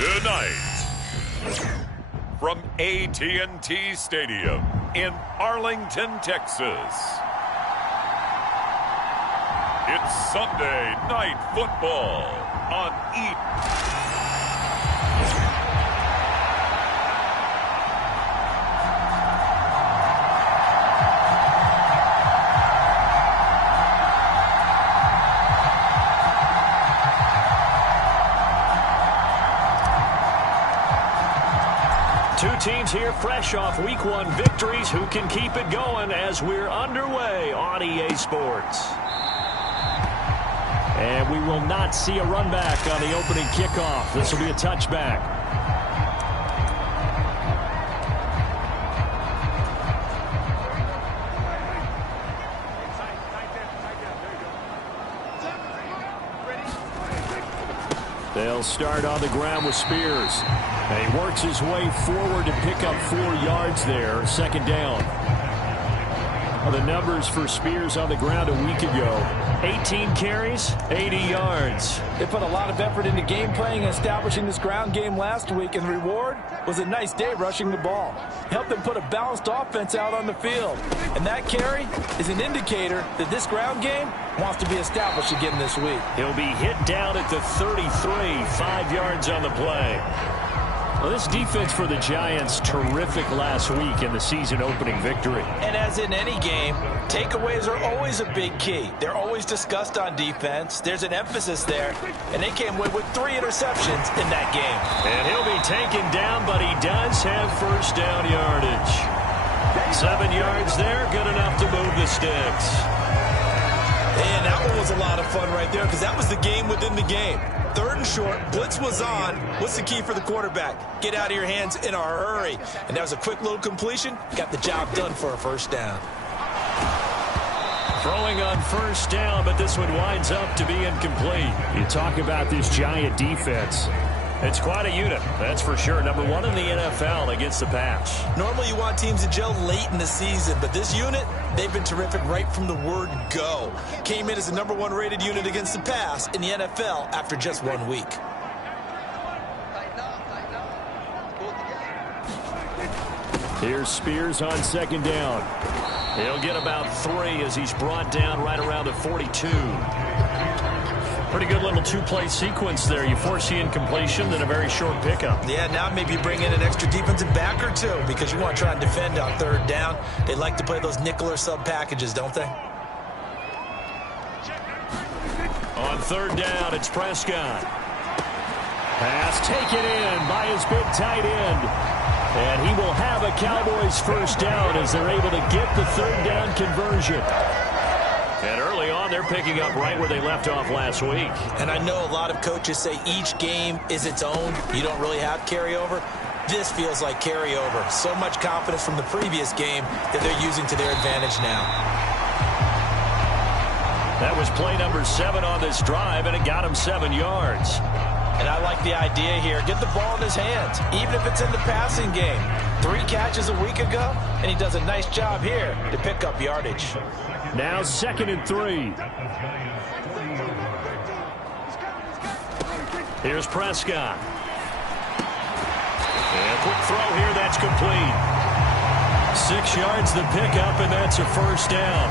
Tonight, from AT&T Stadium in Arlington, Texas, it's Sunday Night Football on Two teams here fresh off Week 1 victories. Who can keep it going as we're underway on EA Sports? And we will not see a run back on the opening kickoff. This will be a touchback. They'll start on the ground with Spears. And he works his way forward to pick up 4 yards there. Second down. Well, the numbers for Spears on the ground a week ago. 18 carries, 80 yards. They put a lot of effort into game playing and establishing this ground game last week, and the reward was a nice day rushing the ball. Helped them put a balanced offense out on the field. And that carry is an indicator that this ground game wants to be established again this week. He'll be hit down at the 33, 5 yards on the play. Well, this defense for the Giants, terrific last week in the season-opening victory. And as in any game, takeaways are always a big key. They're always discussed on defense. There's an emphasis there, and they came away with 3 interceptions in that game. And he'll be taken down, but he does have first down yardage. 7 yards there, good enough to move the sticks. And that one was a lot of fun right there because that was the game within the game. 3rd and short, blitz was on. What's the key for the quarterback? Get out of your hands in a hurry. And that was a quick little completion. Got the job done for a first down. Throwing on first down, but this one winds up to be incomplete. You talk about this Giant defense. It's quite a unit, that's for sure. Number 1 in the NFL against the pass. Normally you want teams to gel late in the season, but this unit, they've been terrific right from the word go. Came in as the number 1 rated unit against the pass in the NFL after just 1 week. Here's Spears on second down. He'll get about 3 as he's brought down right around the 42. Pretty good little 2-play sequence there. You force the incompletion, then a very short pickup. Yeah, now maybe bring in an extra defensive back or 2 because you want to try and defend on 3rd down. They like to play those nickel or sub packages, don't they? On 3rd down, it's Prescott. Pass taken in by his big tight end. And he will have a Cowboys first down as they're able to get the 3rd down conversion. And early on, they're picking up right where they left off last week. And I know a lot of coaches say each game is its own. You don't really have carryover. This feels like carryover. So much confidence from the previous game that they're using to their advantage now. That was play number 7 on this drive, and it got him 7 yards. And I like the idea here. Get the ball in his hands, even if it's in the passing game. 3 catches a week ago, and he does a nice job here to pick up yardage. Now 2nd and 3. Here's Prescott. And a quick throw here, that's complete. 6 yards the pickup, and that's a first down.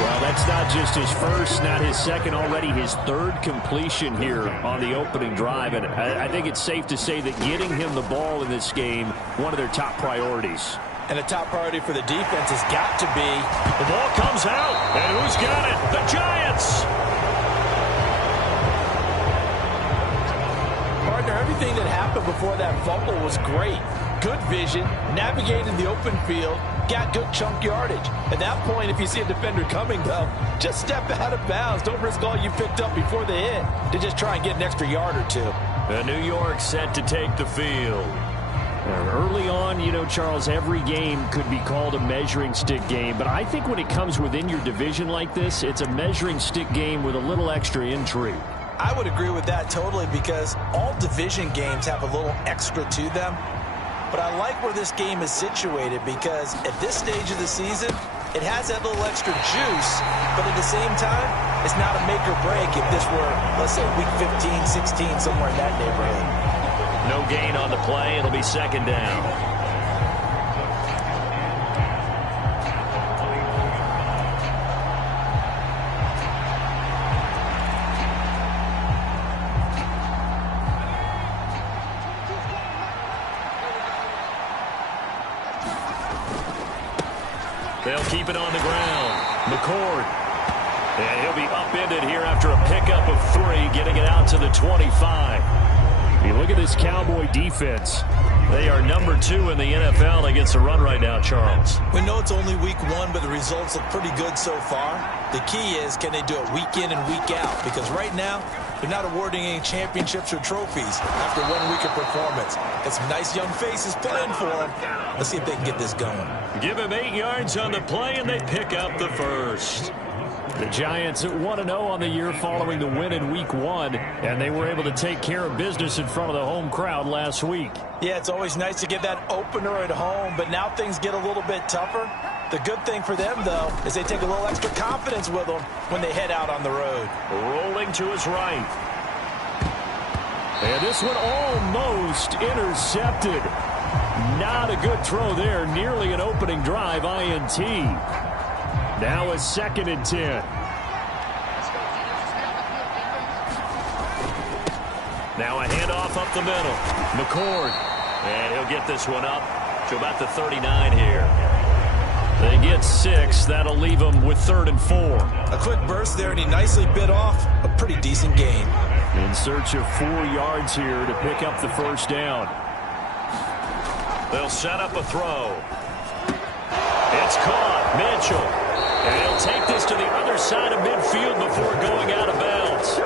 Well, that's not just his first, not his second, already his 3rd completion here on the opening drive. And I think it's safe to say that getting him the ball in this game, one of their top priorities. And a top priority for the defense has got to be... The ball comes out, and who's got it? The Giants! Partner, everything that happened before that fumble was great. Good vision, navigated the open field, got good chunk yardage. At that point, if you see a defender coming, though, just step out of bounds. Don't risk all you picked up before the hit to just try and get an extra yard or 2. And New York set to take the field. Early on, you know, Charles, every game could be called a measuring stick game. But I think when it comes within your division like this, it's a measuring stick game with a little extra intrigue. I would agree with that totally because all division games have a little extra to them. But I like where this game is situated because at this stage of the season, it has that little extra juice. But at the same time, it's not a make or break if this were, let's say, week 15, 16, somewhere in that neighborhood. gain on the play. It'll be second down. They'll keep it on the ground. McCord. And he'll be upended here after a pickup of 3, getting it out to the 25. You look at this Cowboy defense. They are number 2 in the NFL against the run right now, Charles. We know it's only week 1, but the results look pretty good so far. The key is, can they do it week in and week out? Because right now, they're not awarding any championships or trophies after 1 week of performance. Got some nice young faces playing for them. Let's see if they can get this going. Give him 8 yards on the play, and they pick up the first. The Giants at 1-0 on the year following the win in week 1, and they were able to take care of business in front of the home crowd last week. Yeah, it's always nice to get that opener at home, but now things get a little bit tougher. The good thing for them, though, is they take a little extra confidence with them when they head out on the road. Rolling to his right. And this one almost intercepted. Not a good throw there. Nearly an opening drive INT. Now a 2nd and 10. Now a handoff up the middle. McCord. And he'll get this one up to about the 39 here. They get 6. That'll leave them with 3rd and 4. A quick burst there, and he nicely bit off a pretty decent gain. In search of 4 yards here to pick up the first down. They'll set up a throw. It's caught. Mitchell. And he'll take this to the other side of midfield before going out of bounds.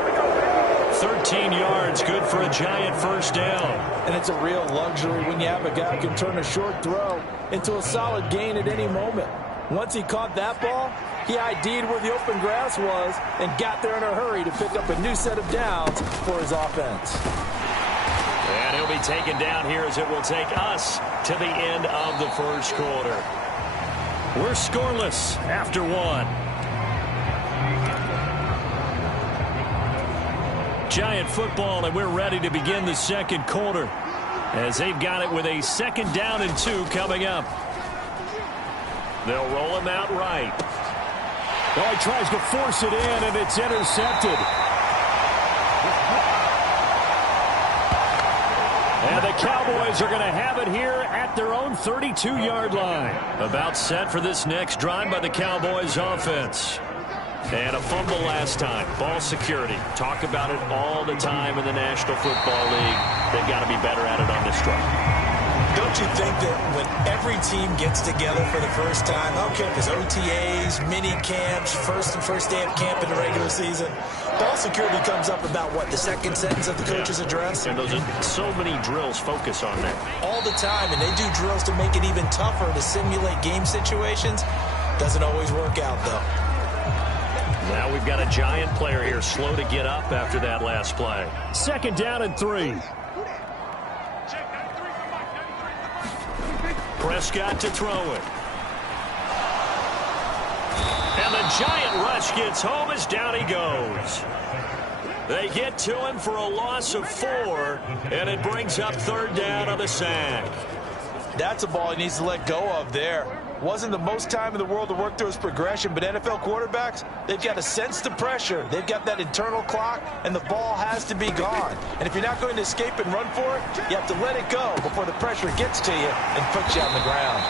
13 yards, good for a Giant first down. And it's a real luxury when you have a guy who can turn a short throw into a solid gain at any moment. Once he caught that ball, he ID'd where the open grass was and got there in a hurry to pick up a new set of downs for his offense. And he'll be taken down here as it will take us to the end of the first quarter. We're scoreless after 1. Giant football, and we're ready to begin the second quarter as they've got it with a 2nd down and 2 coming up. They'll roll him out right. Oh, he tries to force it in, and it's intercepted. And the Cowboys are going to have it here at their own 32-yard line. About set for this next drive by the Cowboys offense. And a fumble last time. Ball security. Talk about it all the time in the National Football League. They've got to be better at it on this drive. Don't you think that when every team gets together for the first time, I don't care if it's OTAs, mini camps, first day of camp in the regular season, ball security comes up about, what, the 2nd sentence of the coach's address? And those are so many drills focus on that. All the time, and they do drills to make it even tougher to simulate game situations. Doesn't always work out, though. Now we've got a Giant player here slow to get up after that last play. 2nd down and 3. Prescott to throw it. And the Giant rush gets home as down he goes. They get to him for a loss of 4, and it brings up 3rd down on the sack. That's a ball he needs to let go of there. Wasn't the most time in the world to work through his progression, but NFL quarterbacks, they've got to sense the pressure. They've got that internal clock, and the ball has to be gone. And if you're not going to escape and run for it, you have to let it go before the pressure gets to you and puts you on the ground.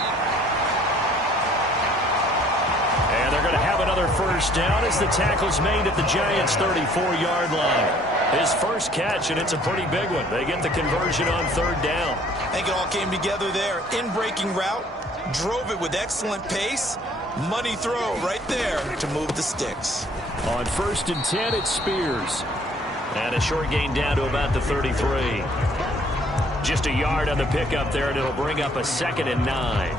And they're going to have another first down as the tackle's made at the Giants' 34-yard line. His first catch, and it's a pretty big one. They get the conversion on 3rd down. I think it all came together there. In-breaking route, drove it with excellent pace. Money throw right there to move the sticks. On 1st and 10, it's Spears. And a short gain down to about the 33. Just a yard on the pickup there, and it'll bring up a 2nd and 9.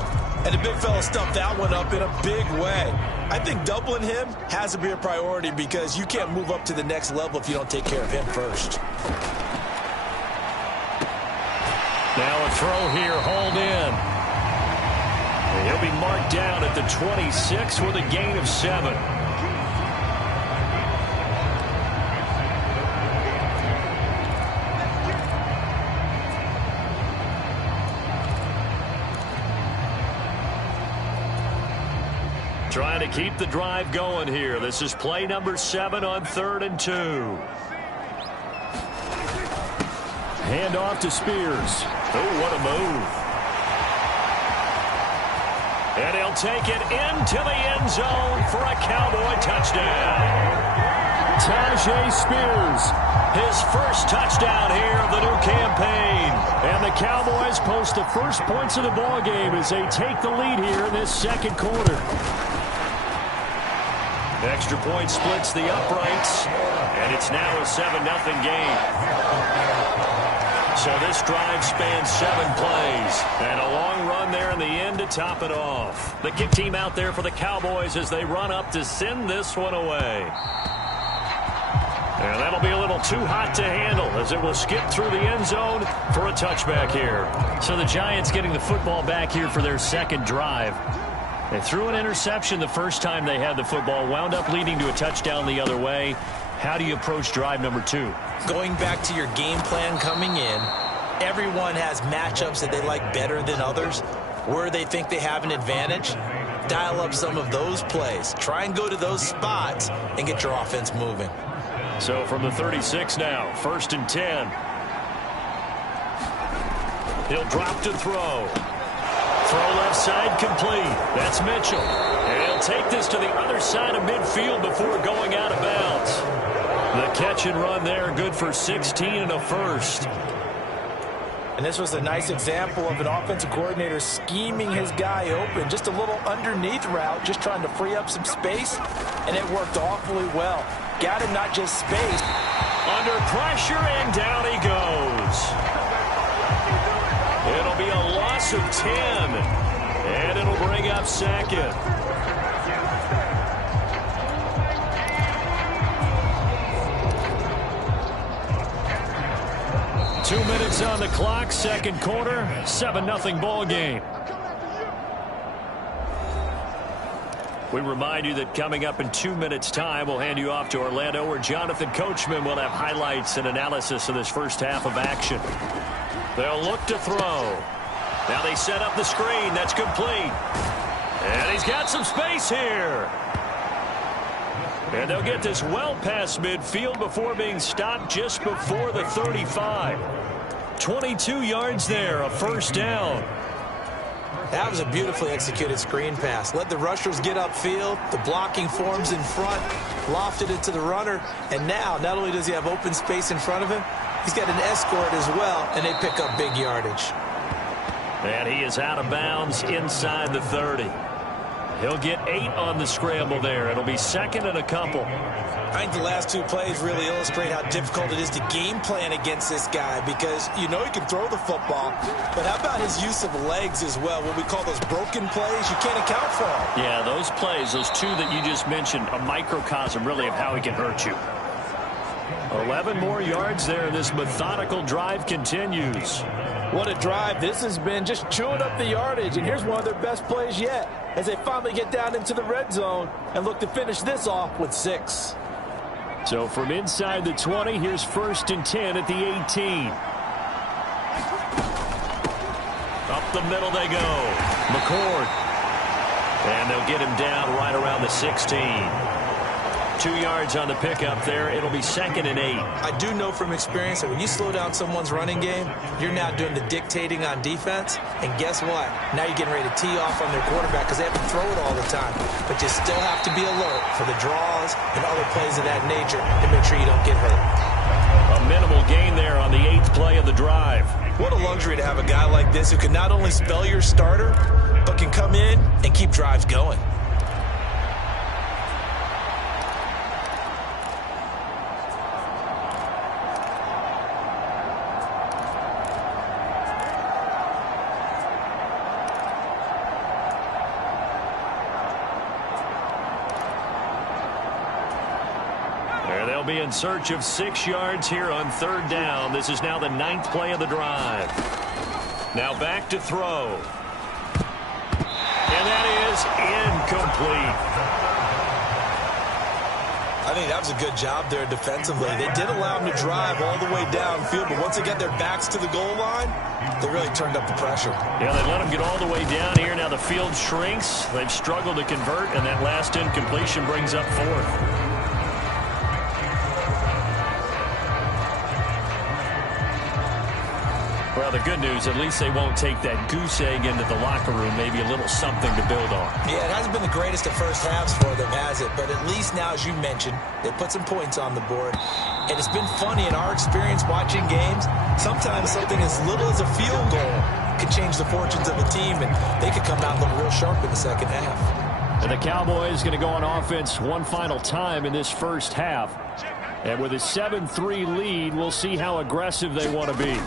And the big fella stuffed that one up in a big way. I think doubling him has to be a priority because you can't move up to the next level if you don't take care of him first. Now a throw here, hauled in. And he'll be marked down at the 26 with a gain of 7. Trying to keep the drive going here. This is play number 7 on 3rd and 2. Hand off to Spears. Oh, what a move. And he'll take it into the end zone for a Cowboy touchdown. Tajay Spears, his first touchdown here of the new campaign. And the Cowboys post the first points of the ball game as they take the lead here in this second quarter. Extra point splits the uprights, and it's now a 7-0 game. So this drive spans 7 plays, and a long run there in the end to top it off. The kick team out there for the Cowboys as they run up to send this one away. And that'll be a little too hot to handle as it will skip through the end zone for a touchback here. So the Giants getting the football back here for their second drive. They threw an interception the first time they had the football, wound up leading to a touchdown the other way. How do you approach drive number 2? Going back to your game plan coming in, everyone has matchups that they like better than others, where they think they have an advantage. Dial up some of those plays. Try and go to those spots and get your offense moving. So from the 36 now, 1st and 10. He'll drop to throw. Throw left side complete. That's Mitchell. And he'll take this to the other side of midfield before going out of bounds. The catch and run there, good for 16 and a first. And this was a nice example of an offensive coordinator scheming his guy open. Just a little underneath route, just trying to free up some space. And it worked awfully well. Got him not just space. Under pressure, and down he goes. It'll be a loss of 10. And it'll bring up 2nd. Two minutes on the clock, second quarter, 7-0 ball game. We remind you that coming up in 2 minutes' time, we'll hand you off to Orlando, where Jonathan Coachman will have highlights and analysis of this first half of action. They'll look to throw. Now they set up the screen. That's complete. And he's got some space here. And they'll get this well past midfield before being stopped just before the 35. 22 yards there, a first down. That was a beautifully executed screen pass. Let the rushers get upfield. The blocking forms in front. Lofted it to the runner. And now, not only does he have open space in front of him, he's got an escort as well, and they pick up big yardage. And he is out of bounds inside the 30. He'll get 8 on the scramble there. It'll be 2nd and a couple. I think the last 2 plays really illustrate how difficult it is to game plan against this guy, because you know he can throw the football, but how about his use of legs as well? What we call those broken plays, you can't account for them. Yeah, those plays, those 2 that you just mentioned, a microcosm really of how he can hurt you. 11 more yards there. This methodical drive continues. What a drive. This has been just chewing up the yardage, and here's one of their best plays yet as they finally get down into the red zone and look to finish this off with 6. So from inside the 20, here's 1st and 10 at the 18. Up the middle they go. McCord. And they'll get him down right around the 16. 2 yards on the pickup there. It'll be 2nd and 8. I do know from experience that when you slow down someone's running game, you're now doing the dictating on defense. And guess what? Now you're getting ready to tee off on their quarterback because they have to throw it all the time. But you still have to be alert for the draws and other plays of that nature to make sure you don't get hurt. A minimal gain there on the 8th play of the drive. What a luxury to have a guy like this who can not only spell your starter, but can come in and keep drives going. They'll be in search of 6 yards here on 3rd down. This is now the 9th play of the drive. Now back to throw. And that is incomplete. I think that was a good job there defensively. They did allow them to drive all the way downfield, but once they got their backs to the goal line, they really turned up the pressure. Yeah, they let them get all the way down here. Now the field shrinks. They've struggled to convert, and that last incompletion brings up fourth. Well, the good news, at least they won't take that goose egg into the locker room. Maybe a little something to build on. Yeah, it hasn't been the greatest of first halves for them, has it? But at least now, as you mentioned, they put some points on the board. And it's been funny in our experience watching games. Sometimes something as little as a field goal can change the fortunes of a team, and they could come out looking real sharp in the second half. And the Cowboys going to go on offense one final time in this first half. And with a 7-3 lead, we'll see how aggressive they want to be.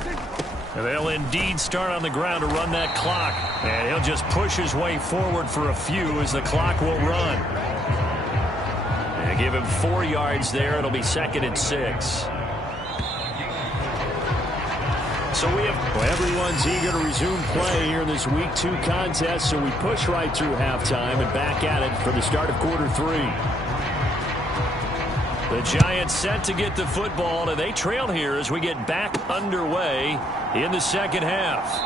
And they'll indeed start on the ground to run that clock. And he'll just push his way forward for a few as the clock will run. And give him 4 yards there. It'll be 2nd and 6. So everyone's eager to resume play here in this Week 2 contest. So we push right through halftime and back at it for the start of quarter 3. The Giants set to get the football, and they trail here as we get back underway in the second half.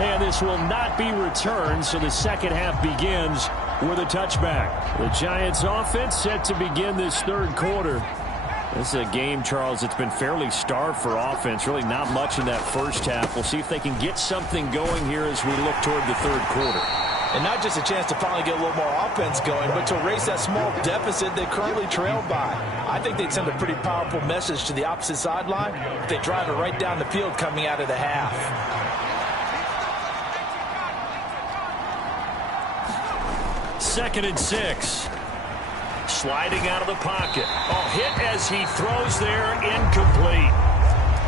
And this will not be returned, so the second half begins with a touchback. The Giants offense set to begin this third quarter. This is a game, Charles, that's been fairly starved for offense. Really not much in that first half. We'll see if they can get something going here as we look toward the third quarter. And not just a chance to finally get a little more offense going, but to erase that small deficit they currently trail by. I think they'd send a pretty powerful message to the opposite sideline if they drive it right down the field coming out of the half. 2nd and 6. Sliding out of the pocket. Hit as he throws there, incomplete.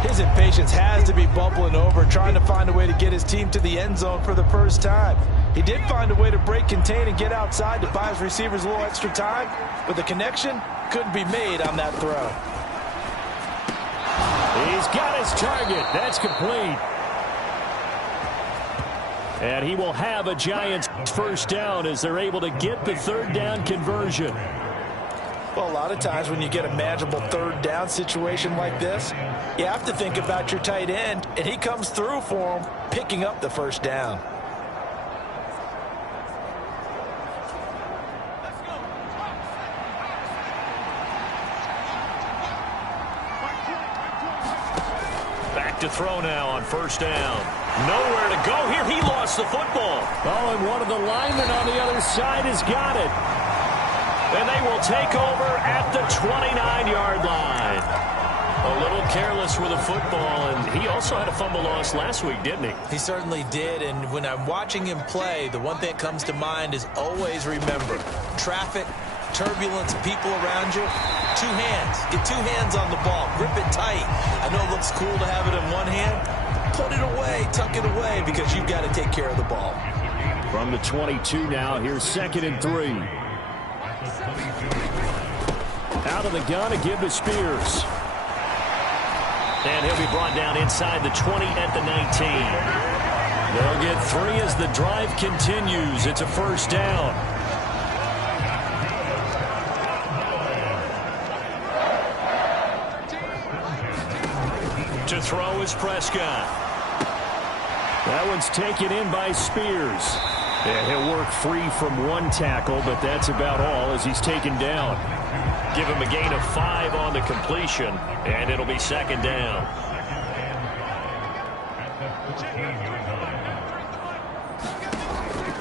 His impatience has to be bubbling over, trying to find a way to get his team to the end zone for the first time. He did find a way to break contain and get outside to buy his receivers a little extra time, but the connection couldn't be made on that throw. He's got his target. That's complete. And he will have a Giants first down as they're able to get the third down conversion. Well, a lot of times when you get a manageable third down situation like this, you have to think about your tight end, and he comes through for him, picking up the first down. Back to throw now on first down. Nowhere to go here. He lost the football. And one of the linemen on the other side has got it. And they will take over at the 29-yard line. A little careless with a football, and he also had a fumble loss last week, didn't he? He certainly did, and when I'm watching him play, the one thing that comes to mind is always remember, traffic, turbulence, people around you, 2 hands. Get 2 hands on the ball. Grip it tight. I know it looks cool to have it in one hand. Put it away, tuck it away, because you've got to take care of the ball. From the 22 now, here's 2nd and 3. Out of the gun to give to Spears. And he'll be brought down inside the 20 at the 19. They'll get 3 as the drive continues. It's a first down. To throw is Prescott. That one's taken in by Spears. And he'll work free from 1 tackle, but that's about all as he's taken down. Give him a gain of 5 on the completion, and it'll be 2nd down.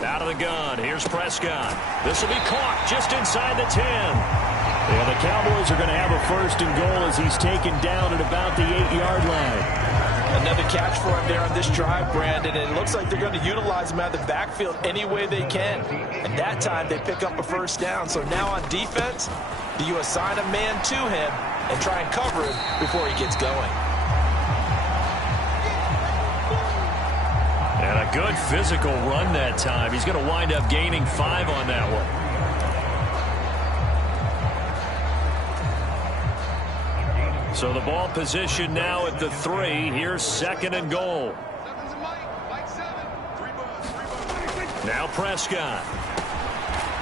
Out of the gun, here's Prescott. This will be caught just inside the 10. And the Cowboys are going to have a 1st and goal as he's taken down at about the 8-yard line. Another catch for him there on this drive, Brandon, and it looks like they're going to utilize him out of the backfield any way they can. And that time they pick up a first down. So now on defense, do you assign a man to him and try and cover him before he gets going? And a good physical run that time. He's going to wind up gaining 5 on that one. So the ball position now at the 3. Here's 2nd and goal. Now Prescott.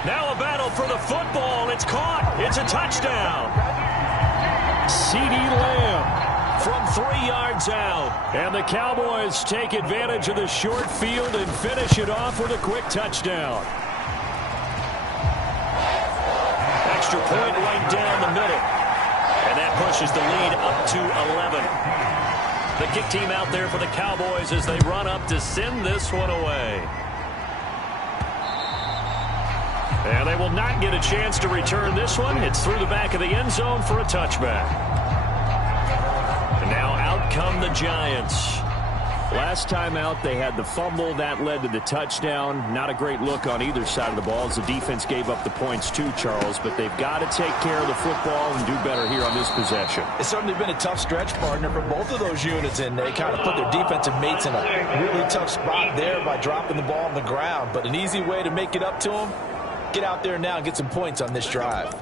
Now a battle for the football. It's caught. It's a touchdown. CeeDee Lamb from 3 yards out. And the Cowboys take advantage of the short field and finish it off with a quick touchdown. Extra point right down the middle. And that pushes the lead up to 11. The kick team out there for the Cowboys as they run up to send this one away. And they will not get a chance to return this one. It's through the back of the end zone for a touchback. And now out come the Giants. Last time out, they had the fumble. That led to the touchdown. Not a great look on either side of the ball as the defense gave up the points too, Charles. But they've got to take care of the football and do better here on this possession. It's certainly been a tough stretch, partner, for both of those units, and they kind of put their defensive mates in a really tough spot there by dropping the ball on the ground. But an easy way to make it up to them, get out there now and get some points on this drive.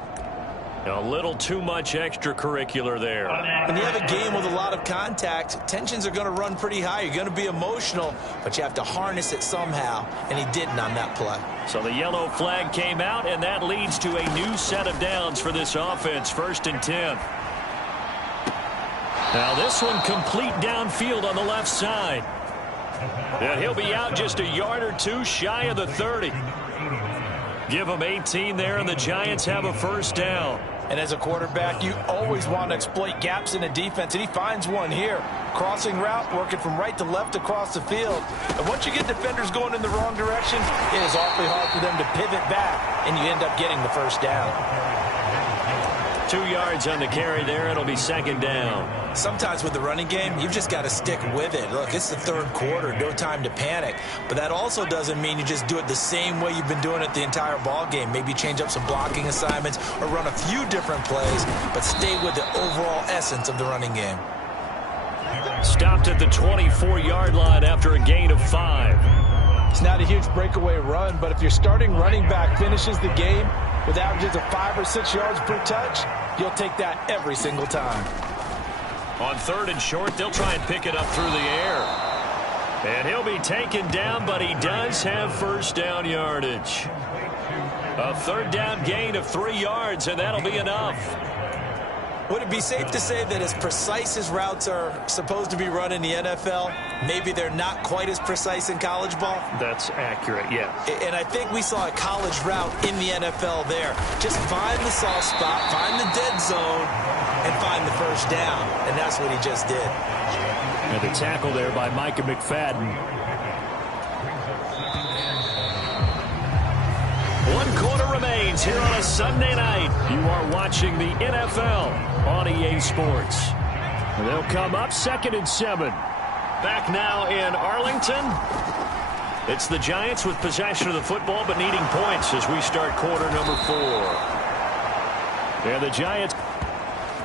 A little too much extracurricular there. When you have a game with a lot of contact, tensions are going to run pretty high. You're going to be emotional, but you have to harness it somehow, and he didn't on that play. So the yellow flag came out, and that leads to a new set of downs for this offense. 1st and 10. Now this one complete downfield on the left side. And he'll be out just a yard or two shy of the 30. Give them 18 there, and the Giants have a 1st down. And as a quarterback, you always want to exploit gaps in a defense, and he finds one here. Crossing route, working from right to left across the field. And once you get defenders going in the wrong direction, it is awfully hard for them to pivot back, and you end up getting the 1st down. 2 yards on the carry there. It'll be 2nd down. Sometimes with the running game, you've just got to stick with it. Look, it's the 3rd quarter, no time to panic. But that also doesn't mean you just do it the same way you've been doing it the entire ball game. Maybe change up some blocking assignments or run a few different plays, but stay with the overall essence of the running game. Stopped at the 24-yard line after a gain of 5. It's not a huge breakaway run, but if your starting running back finishes the game with averages of 5 or 6 yards per touch, you'll take that every single time. On 3rd and short, they'll try and pick it up through the air. And he'll be taken down, but he does have 1st down yardage. A 3rd down gain of 3 yards, and that'll be enough. Would it be safe to say that as precise as routes are supposed to be run in the NFL, maybe they're not quite as precise in college ball? That's accurate, yeah. And I think we saw a college route in the NFL there. Just find the soft spot, find the dead zone, and find the 1st down. And that's what he just did. And the tackle there by Micah McFadden. 1 quarter remains here on a Sunday night. You are watching the NFL on EA Sports. And they'll come up 2nd and 7. Back now in Arlington. It's the Giants with possession of the football but needing points as we start quarter number 4. And the Giants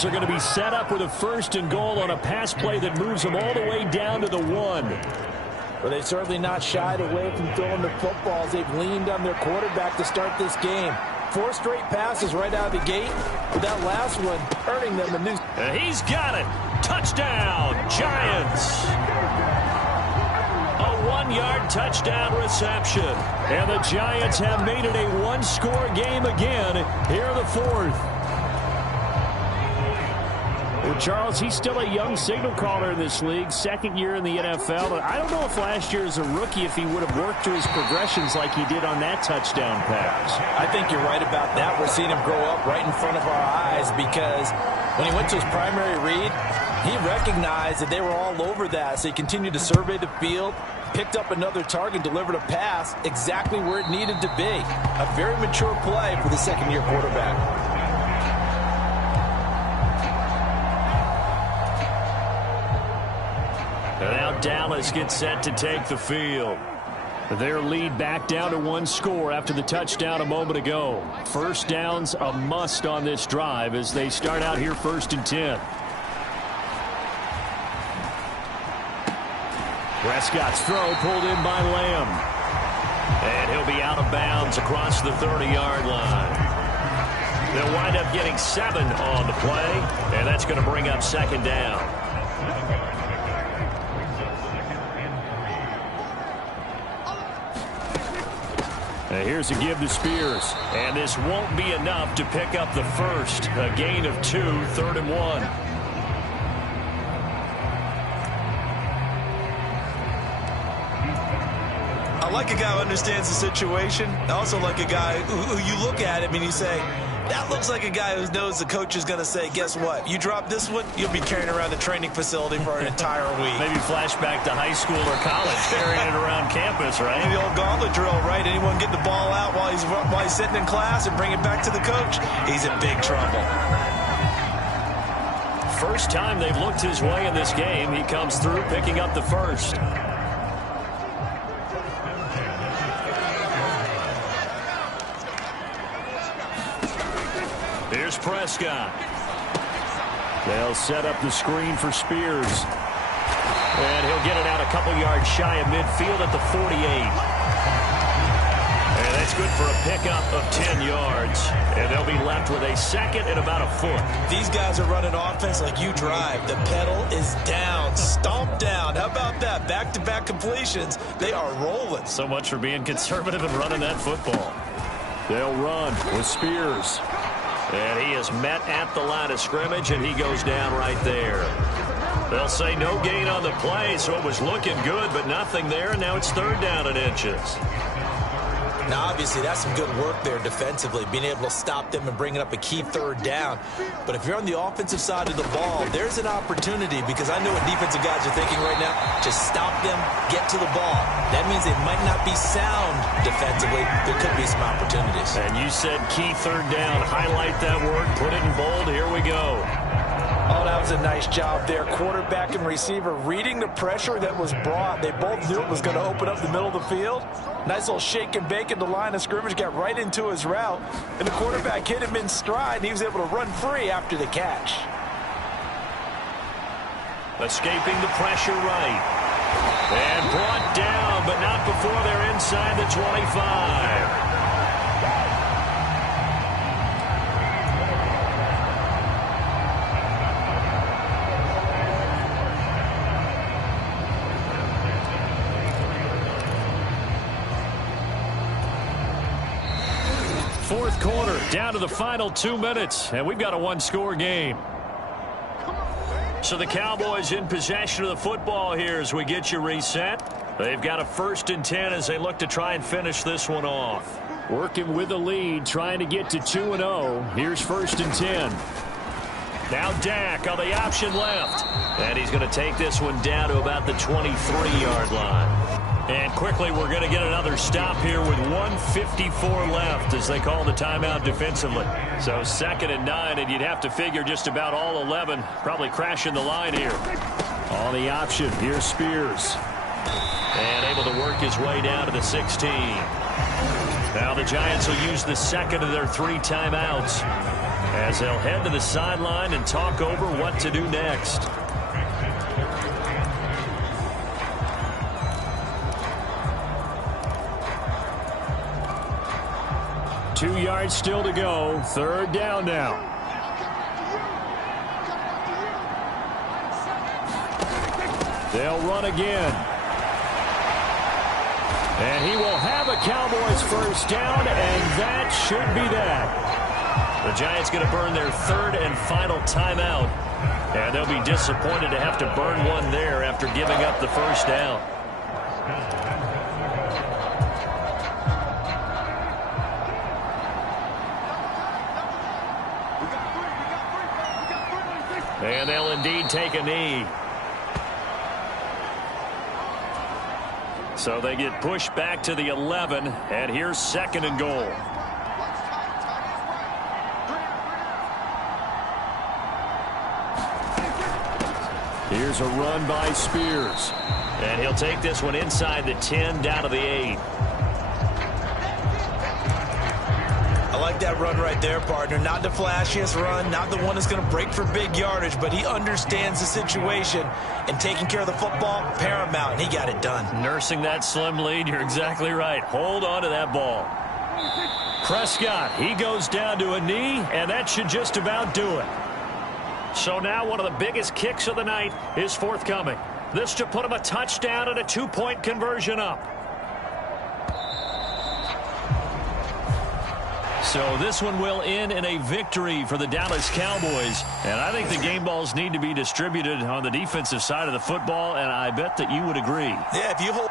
are going to be set up with a 1st and goal on a pass play that moves them all the way down to the 1. Well, they've certainly not shied away from throwing the footballs. They've leaned on their quarterback to start this game. 4 straight passes right out of the gate, with that last one earning them a new... He's got it. Touchdown, Giants. A 1-yard touchdown reception. And the Giants have made it a 1-score game again here in the 4th. Well, Charles, he's still a young signal caller in this league, 2nd year in the NFL. I don't know if last year as a rookie if he would have worked through his progressions like he did on that touchdown pass. I think you're right about that. We're seeing him grow up right in front of our eyes because when he went to his primary read, he recognized that they were all over that. So he continued to survey the field, picked up another target, delivered a pass exactly where it needed to be. A very mature play for the 2nd-year quarterback. And now Dallas gets set to take the field. Their lead back down to 1 score after the touchdown a moment ago. 1st down's a must on this drive as they start out here 1st and 10. Prescott's throw pulled in by Lamb. And he'll be out of bounds across the 30-yard line. They'll wind up getting 7 on the play, and that's going to bring up 2nd down. Here's a give to Spears. And this won't be enough to pick up the first. A gain of 2, 3rd and 1. I like a guy who understands the situation. I also like a guy who you look at him and you say, that looks like a guy who knows the coach is going to say, guess what? You drop this one, you'll be carrying around the training facility for an entire week. Maybe flashback to high school or college, carrying it around campus, right? The old gauntlet drill, right? Anyone get the ball out while he's sitting in class and bring it back to the coach, he's in big trouble. First time they've looked his way in this game, he comes through picking up the first. Here's Prescott. They'll set up the screen for Spears. And he'll get it out a couple yards shy of midfield at the 48. And that's good for a pickup of 10 yards. And they'll be left with a second and about a foot. These guys are running offense like you drive. The pedal is down, stomped down. How about that? Back-to-back completions. They are rolling. So much for being conservative and running that football. They'll run with Spears. And he is met at the line of scrimmage, and he goes down right there. They'll say no gain on the play, so it was looking good, but nothing there, and now it's 3rd down and inches. Now, obviously, that's some good work there defensively, being able to stop them and bringing up a key 3rd down. But if you're on the offensive side of the ball, there's an opportunity, because I know what defensive guys are thinking right now. Just stop them, get to the ball. That means they might not be sound defensively. There could be some opportunities. And you said key 3rd down. Highlight that word, put it in bold. Here we go. Oh, that was a nice job there. Quarterback and receiver reading the pressure that was brought. They both knew it was going to open up the middle of the field. Nice little shake and bake at the line of scrimmage, got right into his route. And the quarterback hit him in stride, and he was able to run free after the catch. Escaping the pressure right. And brought down, but not before they're inside the 25. Fourth quarter, down to the final 2 minutes, and we've got a one-score game. So the Cowboys in possession of the football here as we get you reset. They've got a 1st and 10 as they look to try and finish this one off. Working with the lead, trying to get to 2-0. Here's 1st and 10. Now Dak on the option left. And he's going to take this one down to about the 23-yard line. And quickly, we're going to get another stop here with 1:54 left as they call the timeout defensively. So 2nd and 9, and you'd have to figure just about all 11 probably crashing the line here. On the option, here's Spears. And able to work his way down to the 16. Now the Giants will use the 2nd of their 3 timeouts as they'll head to the sideline and talk over what to do next. Two yards still to go. 3rd down now. They'll run again. And he will have a Cowboys 1st down, and that should be that. The Giants going to burn their 3rd and final timeout. And they'll be disappointed to have to burn one there after giving up the 1st down. And they'll indeed take a knee. So they get pushed back to the 11, and here's 2nd and goal. Here's a run by Spears. And he'll take this one inside the 10, down to the 8. I like that run right there, partner. Not the flashiest run, not the one that's going to break for big yardage, but he understands the situation, and taking care of the football, paramount, and he got it done. Nursing that slim lead, you're exactly right. Hold on to that ball. Prescott, he goes down to a knee, and that should just about do it. So now one of the biggest kicks of the night is forthcoming. This to put him a touchdown and a 2-point conversion up. So this one will end in a victory for the Dallas Cowboys. And I think the game balls need to be distributed on the defensive side of the football, and I bet that you would agree. Yeah, if you hold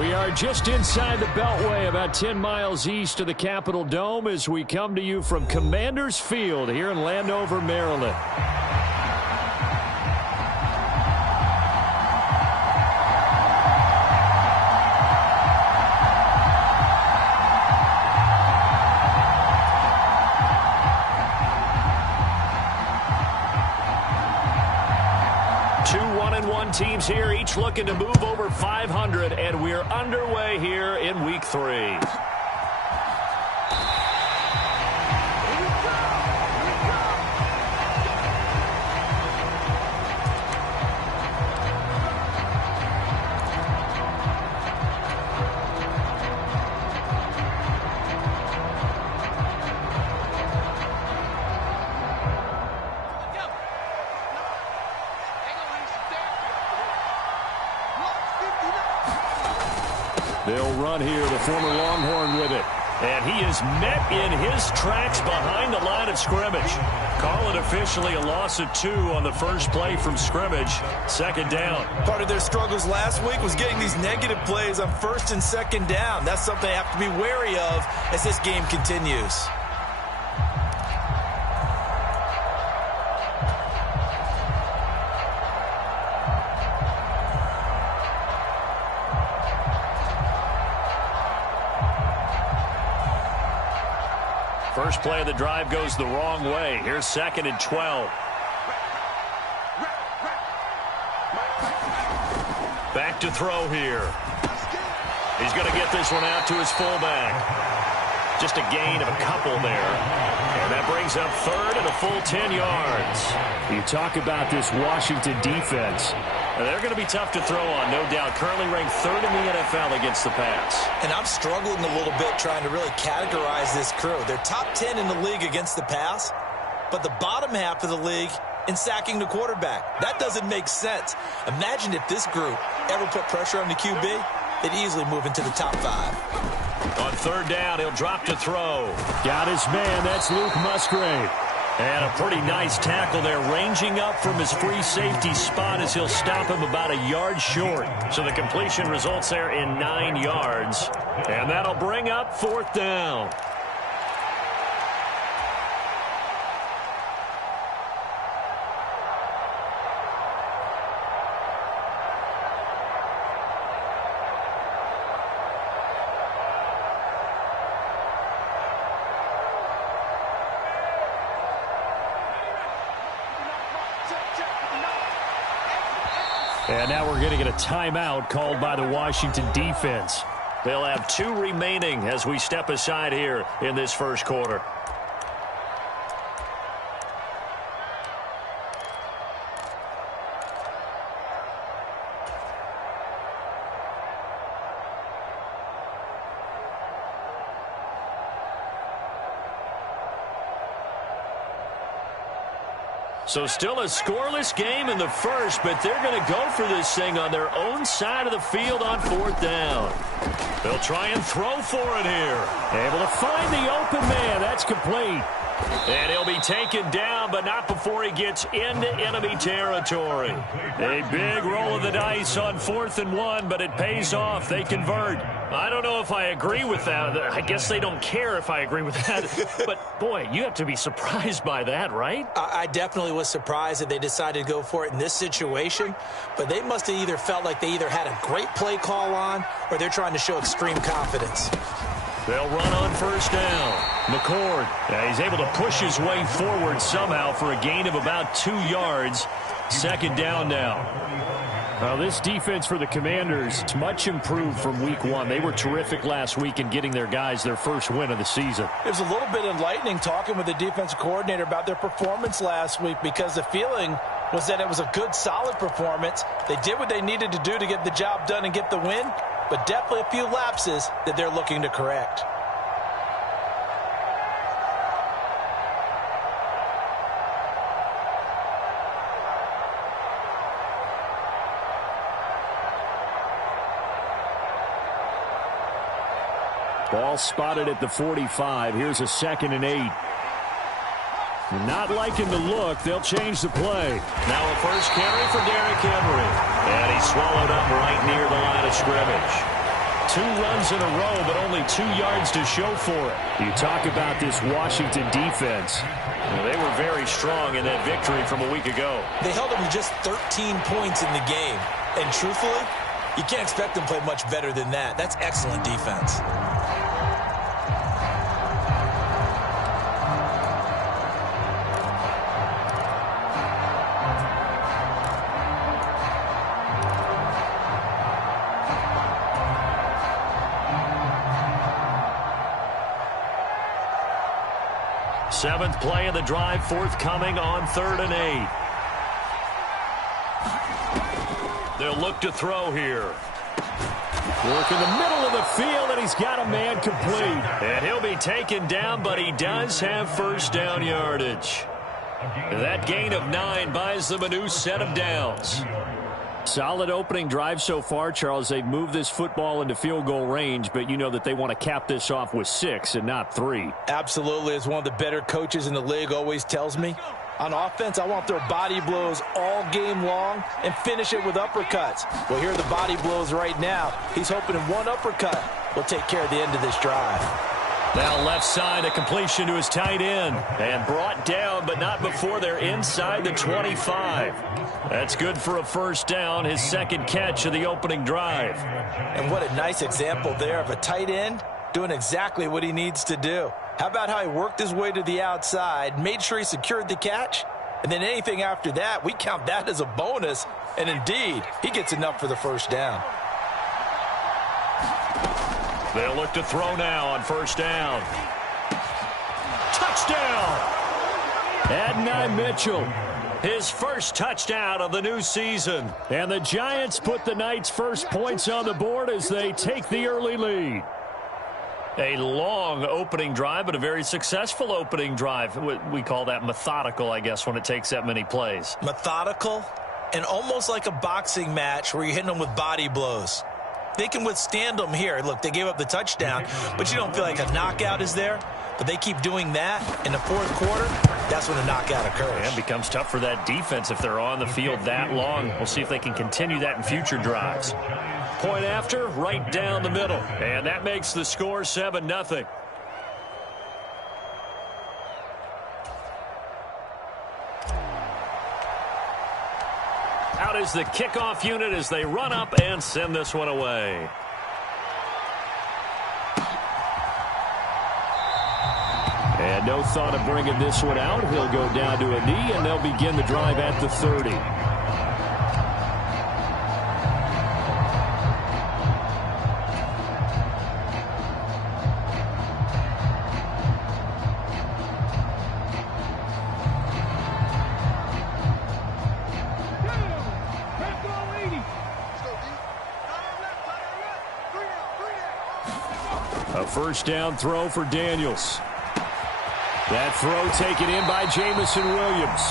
We are just inside the Beltway, about 10 miles east of the Capitol Dome, as we come to you from Commanders Field here in Landover, Maryland. Teams here, each looking to move over 500, and we're underway here in Week 3. They'll run here, the former Longhorn with it. And he is met in his tracks behind the line of scrimmage. Call it officially a loss of 2 on the first play from scrimmage. Second down. Part of their struggles last week was getting these negative plays on first and second down. That's something they have to be wary of as this game continues. First play of the drive goes the wrong way. Here's 2nd and 12. Back to throw here. He's going to get this one out to his fullback. Just a gain of a couple there. And that brings up 3rd and a full 10 yards. You talk about this Washington defense. They're going to be tough to throw on, no doubt. Currently ranked 3rd in the NFL against the pass. And I'm struggling a little bit trying to really categorize this crew. They're top 10 in the league against the pass, but the bottom half of the league in sacking the quarterback. That doesn't make sense. Imagine if this group ever put pressure on the QB, they'd easily move into the top 5. On 3rd down, he'll drop to throw. Got his man. That's Luke Musgrave. And a pretty nice tackle there, ranging up from his free safety spot as he'll stop him about a yard short. So the completion results there in 9 yards. And that'll bring up 4th down. And now we're going to get a timeout called by the Washington defense. They'll have 2 remaining as we step aside here in this first quarter. So still a scoreless game in the first, but they're going to go for this thing on their own side of the field on 4th down. They'll try and throw for it here. Able to find the open man. That's complete. And he'll be taken down, but not before he gets into enemy territory. A big roll of the dice on 4th and 1, but it pays off. They convert. I don't know if I agree with that. I guess they don't care if I agree with that. But, boy, you have to be surprised by that, right? I definitely was surprised that they decided to go for it in this situation. But they must have either felt like they either had a great play call on or they're trying to show extreme confidence. They'll run on 1st down. McCord, he's able to push his way forward somehow for a gain of about 2 yards. 2nd down now. Well, this defense for the Commanders is much improved from Week 1. They were terrific last week in getting their guys their first win of the season. It was a little bit enlightening talking with the defensive coordinator about their performance last week because the feeling was that it was a good, solid performance. They did what they needed to do to get the job done and get the win, but definitely a few lapses that they're looking to correct. Ball spotted at the 45. Here's a 2nd and 8. Not liking the look. They'll change the play. Now a first carry for Derrick Henry. And he's swallowed up right near the line of scrimmage. 2 runs in a row, but only 2 yards to show for it. You talk about this Washington defense. Well, they were very strong in that victory from a week ago. They held them to just 13 points in the game. And truthfully, you can't expect them to play much better than that. That's excellent defense. Seventh play of the drive forthcoming on 3rd and 8. They'll look to throw here. Work in the middle of the field, and he's got a man complete. And he'll be taken down, but he does have first down yardage. That gain of 9 buys them a new set of downs. Solid opening drive so far, Charles. They've moved this football into field goal range, but you know that they want to cap this off with 6 and not 3. Absolutely. As one of the better coaches in the league always tells me, on offense, I want their body blows all game long and finish it with uppercuts. Well, here are the body blows right now. He's hoping in one uppercut will take care of the end of this drive. Now left side, a completion to his tight end. And brought down, but not before they're inside the 25. That's good for a first down, his second catch of the opening drive. And what a nice example there of a tight end doing exactly what he needs to do. How about how he worked his way to the outside, made sure he secured the catch, and then anything after that, we count that as a bonus. And indeed, he gets enough for the first down. They'll look to throw now on first down. Touchdown! Adonai Mitchell, his first touchdown of the new season. And the Giants put the Knights' first points on the board as they take the early lead. A long opening drive, but a very successful opening drive. We call that methodical, I guess, when it takes that many plays. Methodical and almost like a boxing match where you're hitting them with body blows. They can withstand them here. Look, they gave up the touchdown, but you don't feel like a knockout is there. But they keep doing that in the fourth quarter. That's when the knockout occurs. And it becomes tough for that defense if they're on the field that long. We'll see if they can continue that in future drives. Point after, right down the middle. And that makes the score 7-0. Out is the kickoff unit as they run up and send this one away. And no thought of bringing this one out. He'll go down to a knee, and they'll begin the drive at the 30. A first down throw for Daniels. That throw taken in by Jamison Williams.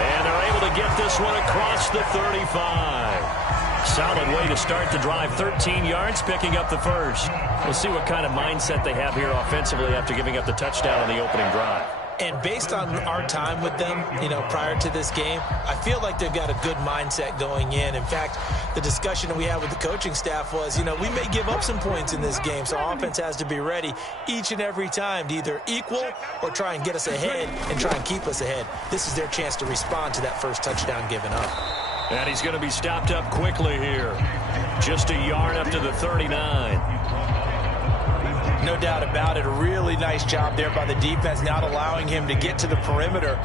And they're able to get this one across the 35. Solid way to start the drive. 13 yards, picking up the first. We'll see what kind of mindset they have here offensively after giving up the touchdown on the opening drive. And based on our time with them, prior to this game, I feel like they've got a good mindset going in. In fact, the discussion that we had with the coaching staff was, we may give up some points in this game, so our offense has to be ready each and every time to either equal or try and get us ahead and try and keep us ahead. This is their chance to respond to that first touchdown given up. And he's going to be stopped up quickly here. Just a yard up to the 39. No doubt about it. A really nice job there by the defense, not allowing him to get to the perimeter.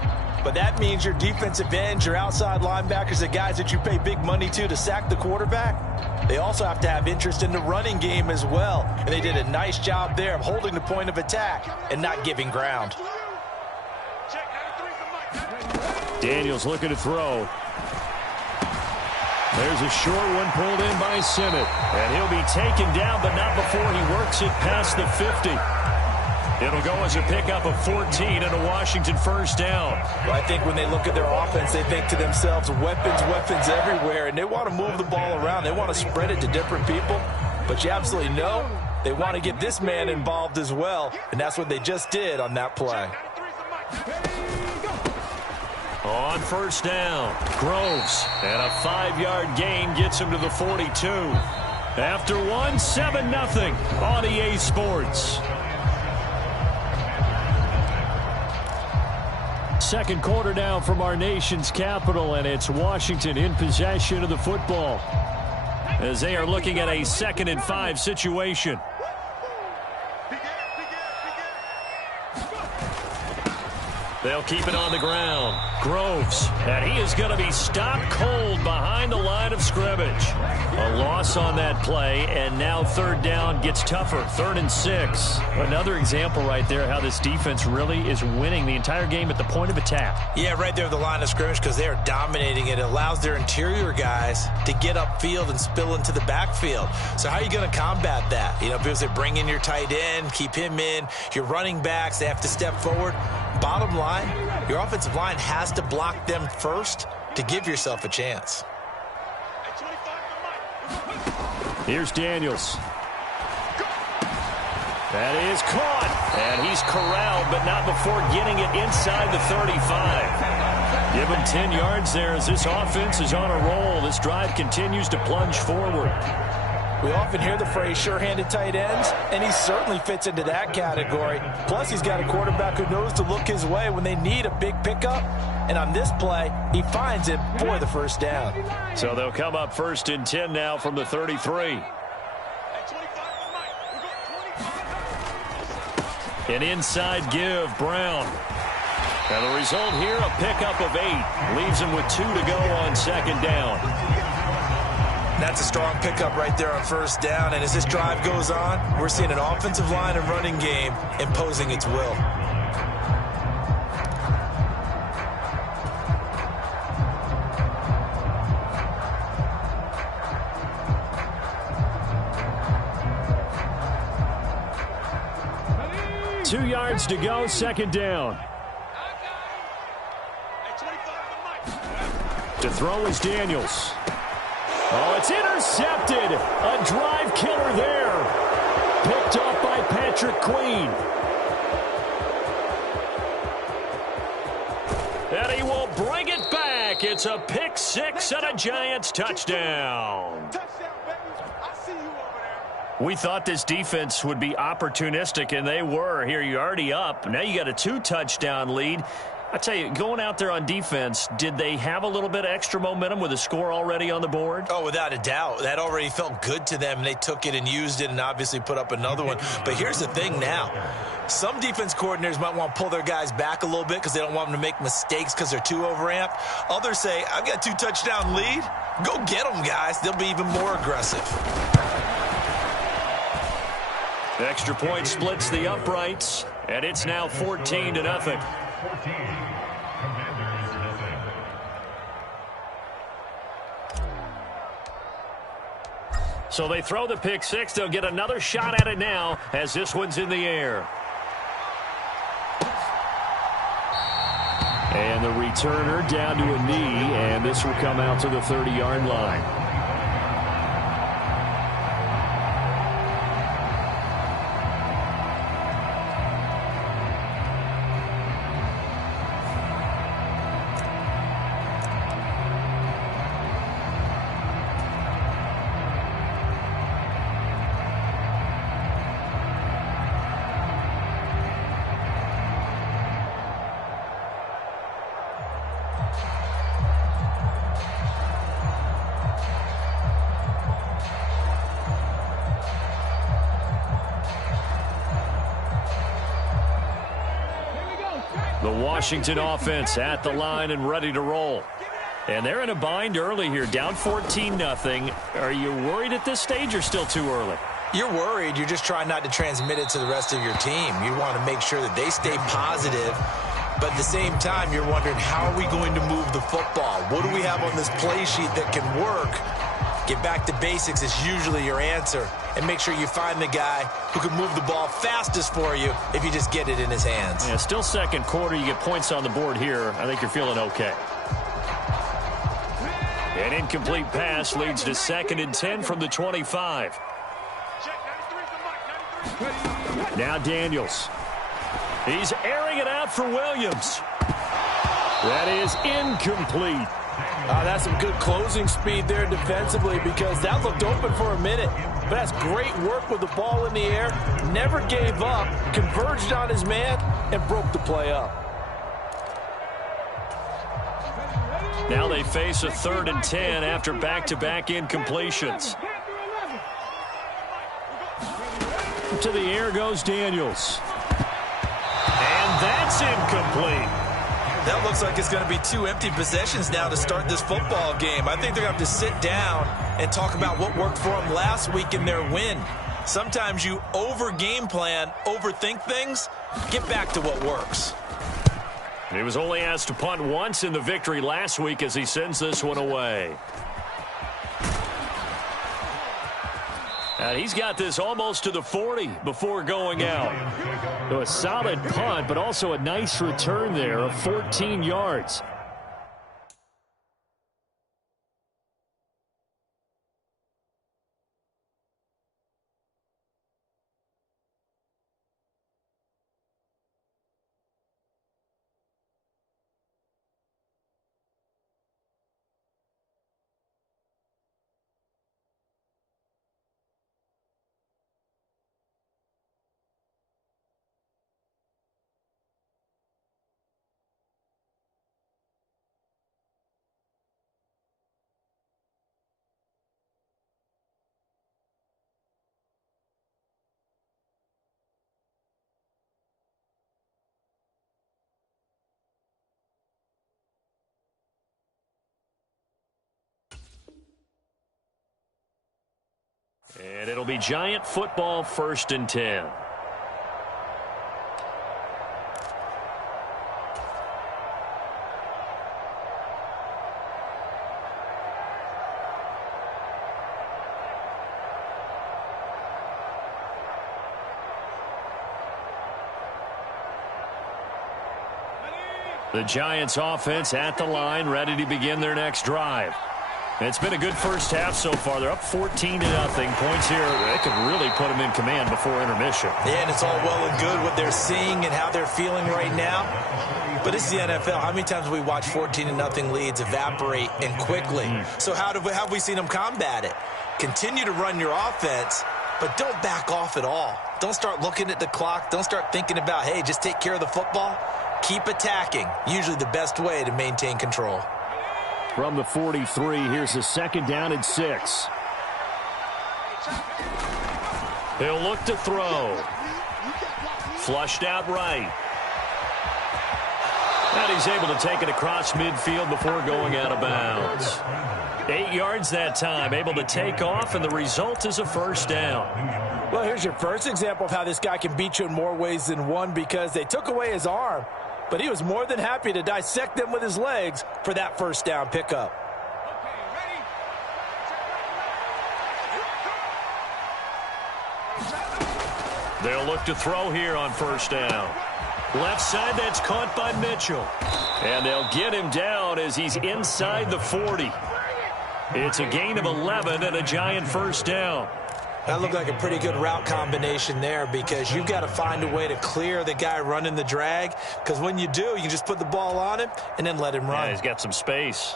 But that means your defensive ends, your outside linebackers, the guys that you pay big money to sack the quarterback, they also have to have interest in the running game as well. And they did a nice job there of holding the point of attack and not giving ground. Daniels looking to throw. There's a short one pulled in by Sinnott. And he'll be taken down, but not before he works it past the 50. It'll go as a pickup of 14 and a Washington first down. Well, I think when they look at their offense, they think to themselves, weapons everywhere, and they want to move the ball around. They want to spread it to different people. But you absolutely know they want to get this man involved as well, and that's what they just did on that play. On first down, Groves, and a 5-yard gain gets him to the 42. After one, 7-0 on EA Sports. Second quarter now from our nation's capital, and it's Washington in possession of the football as they are looking at a 2nd and 5 situation. They'll keep it on the ground. Groves, and he is going to be stopped cold behind the line of scrimmage. A loss on that play, and now 3rd down gets tougher. 3rd and 6. Another example right there how this defense really is winning the entire game at the point of attack. Yeah, right there at the line of scrimmage because they are dominating it. It allows their interior guys to get upfield and spill into the backfield. So how are you going to combat that? You know, because they bring in your tight end, keep him in. Your running backs, they have to step forward. Bottom line, your offensive line has to block them first to give yourself a chance. Here's Daniels. That is caught. And he's corralled, but not before getting it inside the 35. Give him 10 yards there as this offense is on a roll. This drive continues to plunge forward. We often hear the phrase sure-handed tight ends, and he certainly fits into that category. Plus, he's got a quarterback who knows to look his way when they need a big pickup. And on this play, he finds it for the 1st down. So they'll come up 1st and 10 now from the 33. An inside give, Brown. And the result here, a pickup of 8. Leaves him with 2 to go on 2nd down. That's a strong pickup right there on 1st down. And as this drive goes on, we're seeing an offensive line and running game imposing its will. Two yards to go, 2nd down. To throw is Daniels. Oh, it's intercepted. A drive killer there. Picked off by Patrick Queen. And he will bring it back. It's a pick 6 and a Giants touchdown. We thought this defense would be opportunistic, and they were. Here, you're already up. Now you got a 2-touchdown lead. I tell you, going out there on defense, did they have a little bit of extra momentum with a score already on the board? Oh, without a doubt. That already felt good to them. They took it and used it and obviously put up another one. But here's the thing now. Some defense coordinators might want to pull their guys back a little bit because they don't want them to make mistakes because they're too overamped. Others say, I've got a 2-touchdown lead. Go get them, guys. They'll be even more aggressive. The extra point splits the uprights, and it's now 14-0. So they throw the pick 6. They'll get another shot at it now as this one's in the air. And the returner down to a knee, and this will come out to the 30-yard line. The Washington offense at the line and ready to roll. And they're in a bind early here, down 14-0. Are you worried at this stage or still too early? You're worried. You're just trying not to transmit it to the rest of your team. You want to make sure that they stay positive. But at the same time, you're wondering, how are we going to move the football? What do we have on this play sheet that can work? Get back to basics is usually your answer. And make sure you find the guy who can move the ball fastest for you if you just get it in his hands. Yeah, still second quarter. You get points on the board here. I think you're feeling okay. An incomplete pass leads to 2nd and 10 from the 25. Now Daniels. He's airing it out for Williams. That is incomplete. That's some good closing speed there defensively, because that looked open for a minute. But that's great work with the ball in the air. Never gave up, converged on his man, and broke the play up. Now they face a 3rd and 10 after back-to-back incompletions. To the air goes Daniels. And that's incomplete. That looks like it's going to be 2 empty possessions now to start this football game. I think they're going to have to sit down and talk about what worked for them last week in their win. Sometimes you over-game plan, overthink things. Get back to what works. He was only asked to punt once in the victory last week as he sends this one away. And he's got this almost to the 40 before going out. So a solid punt, but also a nice return there of 14 yards. And it'll be Giant football, 1st and 10. The Giants offense at the line, ready to begin their next drive. It's been a good first half so far. They're up 14-0. Points here, they could really put them in command before intermission. Yeah, and it's all well and good what they're seeing and how they're feeling right now. But it's the NFL. How many times have we watched 14-0 leads evaporate and quickly? So how have we seen them combat it? Continue to run your offense, but don't back off at all. Don't start looking at the clock. Don't start thinking about, hey, just take care of the football. Keep attacking. Usually the best way to maintain control. From the 43, here's a 2nd down and 6. He'll look to throw. Flushed out right. And he's able to take it across midfield before going out of bounds. 8 yards that time, able to take off, and the result is a 1st down. Well, here's your first example of how this guy can beat you in more ways than one, because they took away his arm. But he was more than happy to dissect them with his legs for that 1st down pickup. They'll look to throw here on 1st down. Left side, that's caught by Mitchell. And they'll get him down as he's inside the 40. It's a gain of 11 and a Giant 1st down. That looked like a pretty good route combination there, because you've got to find a way to clear the guy running the drag, because when you do, you just put the ball on him and then let him run. Yeah, he's got some space.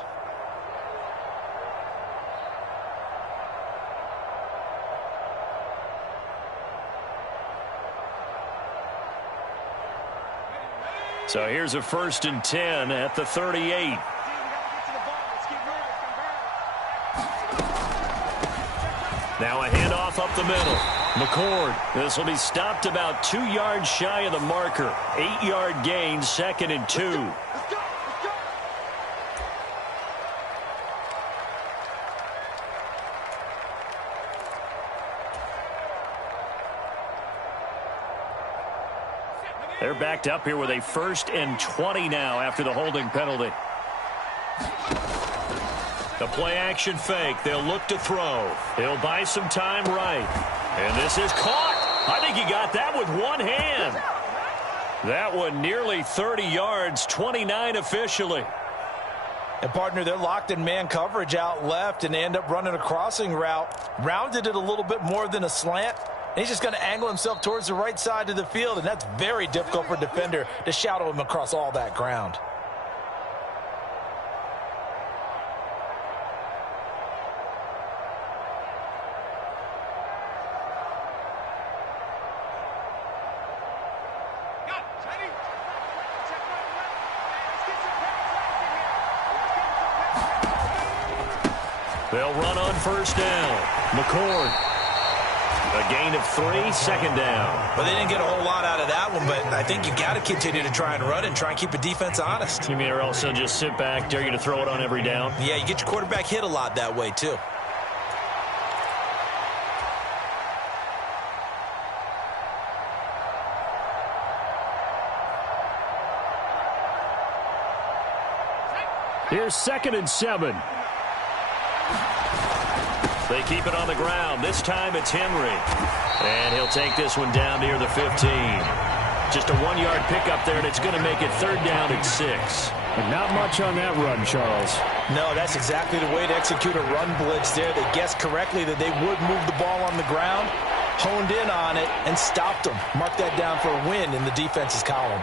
So here's a 1st and 10 at the 38. Now a handoff up the middle. McCord. This will be stopped about 2 yards shy of the marker. 8-yard gain, 2nd and 2. They're backed up here with a 1st and 20 now after the holding penalty. The play-action fake. They'll look to throw. He'll buy some time right. And this is caught. I think he got that with one hand. That one nearly 30 yards, 29 officially. And, partner, they're locked in man coverage out left, and they end up running a crossing route. Rounded it a little bit more than a slant. And he's just going to angle himself towards the right side of the field, and that's very difficult for a defender to shadow him across all that ground. They'll run on first down. McCord. A gain of 3, second down. Well, they didn't get a whole lot out of that one, but I think you got to continue to try and run and try and keep the defense honest. You mean or also just sit back, dare you to throw it on every down? Yeah, you get your quarterback hit a lot that way, too. Here's 2nd and 7. They keep it on the ground. This time it's Henry. And he'll take this one down near the 15. Just a 1-yard pickup there, and it's going to make it 3rd down and 6. And not much on that run, Charles. No, that's exactly the way to execute a run blitz there. They guessed correctly that they would move the ball on the ground, honed in on it, and stopped them. Mark that down for a win in the defense's column.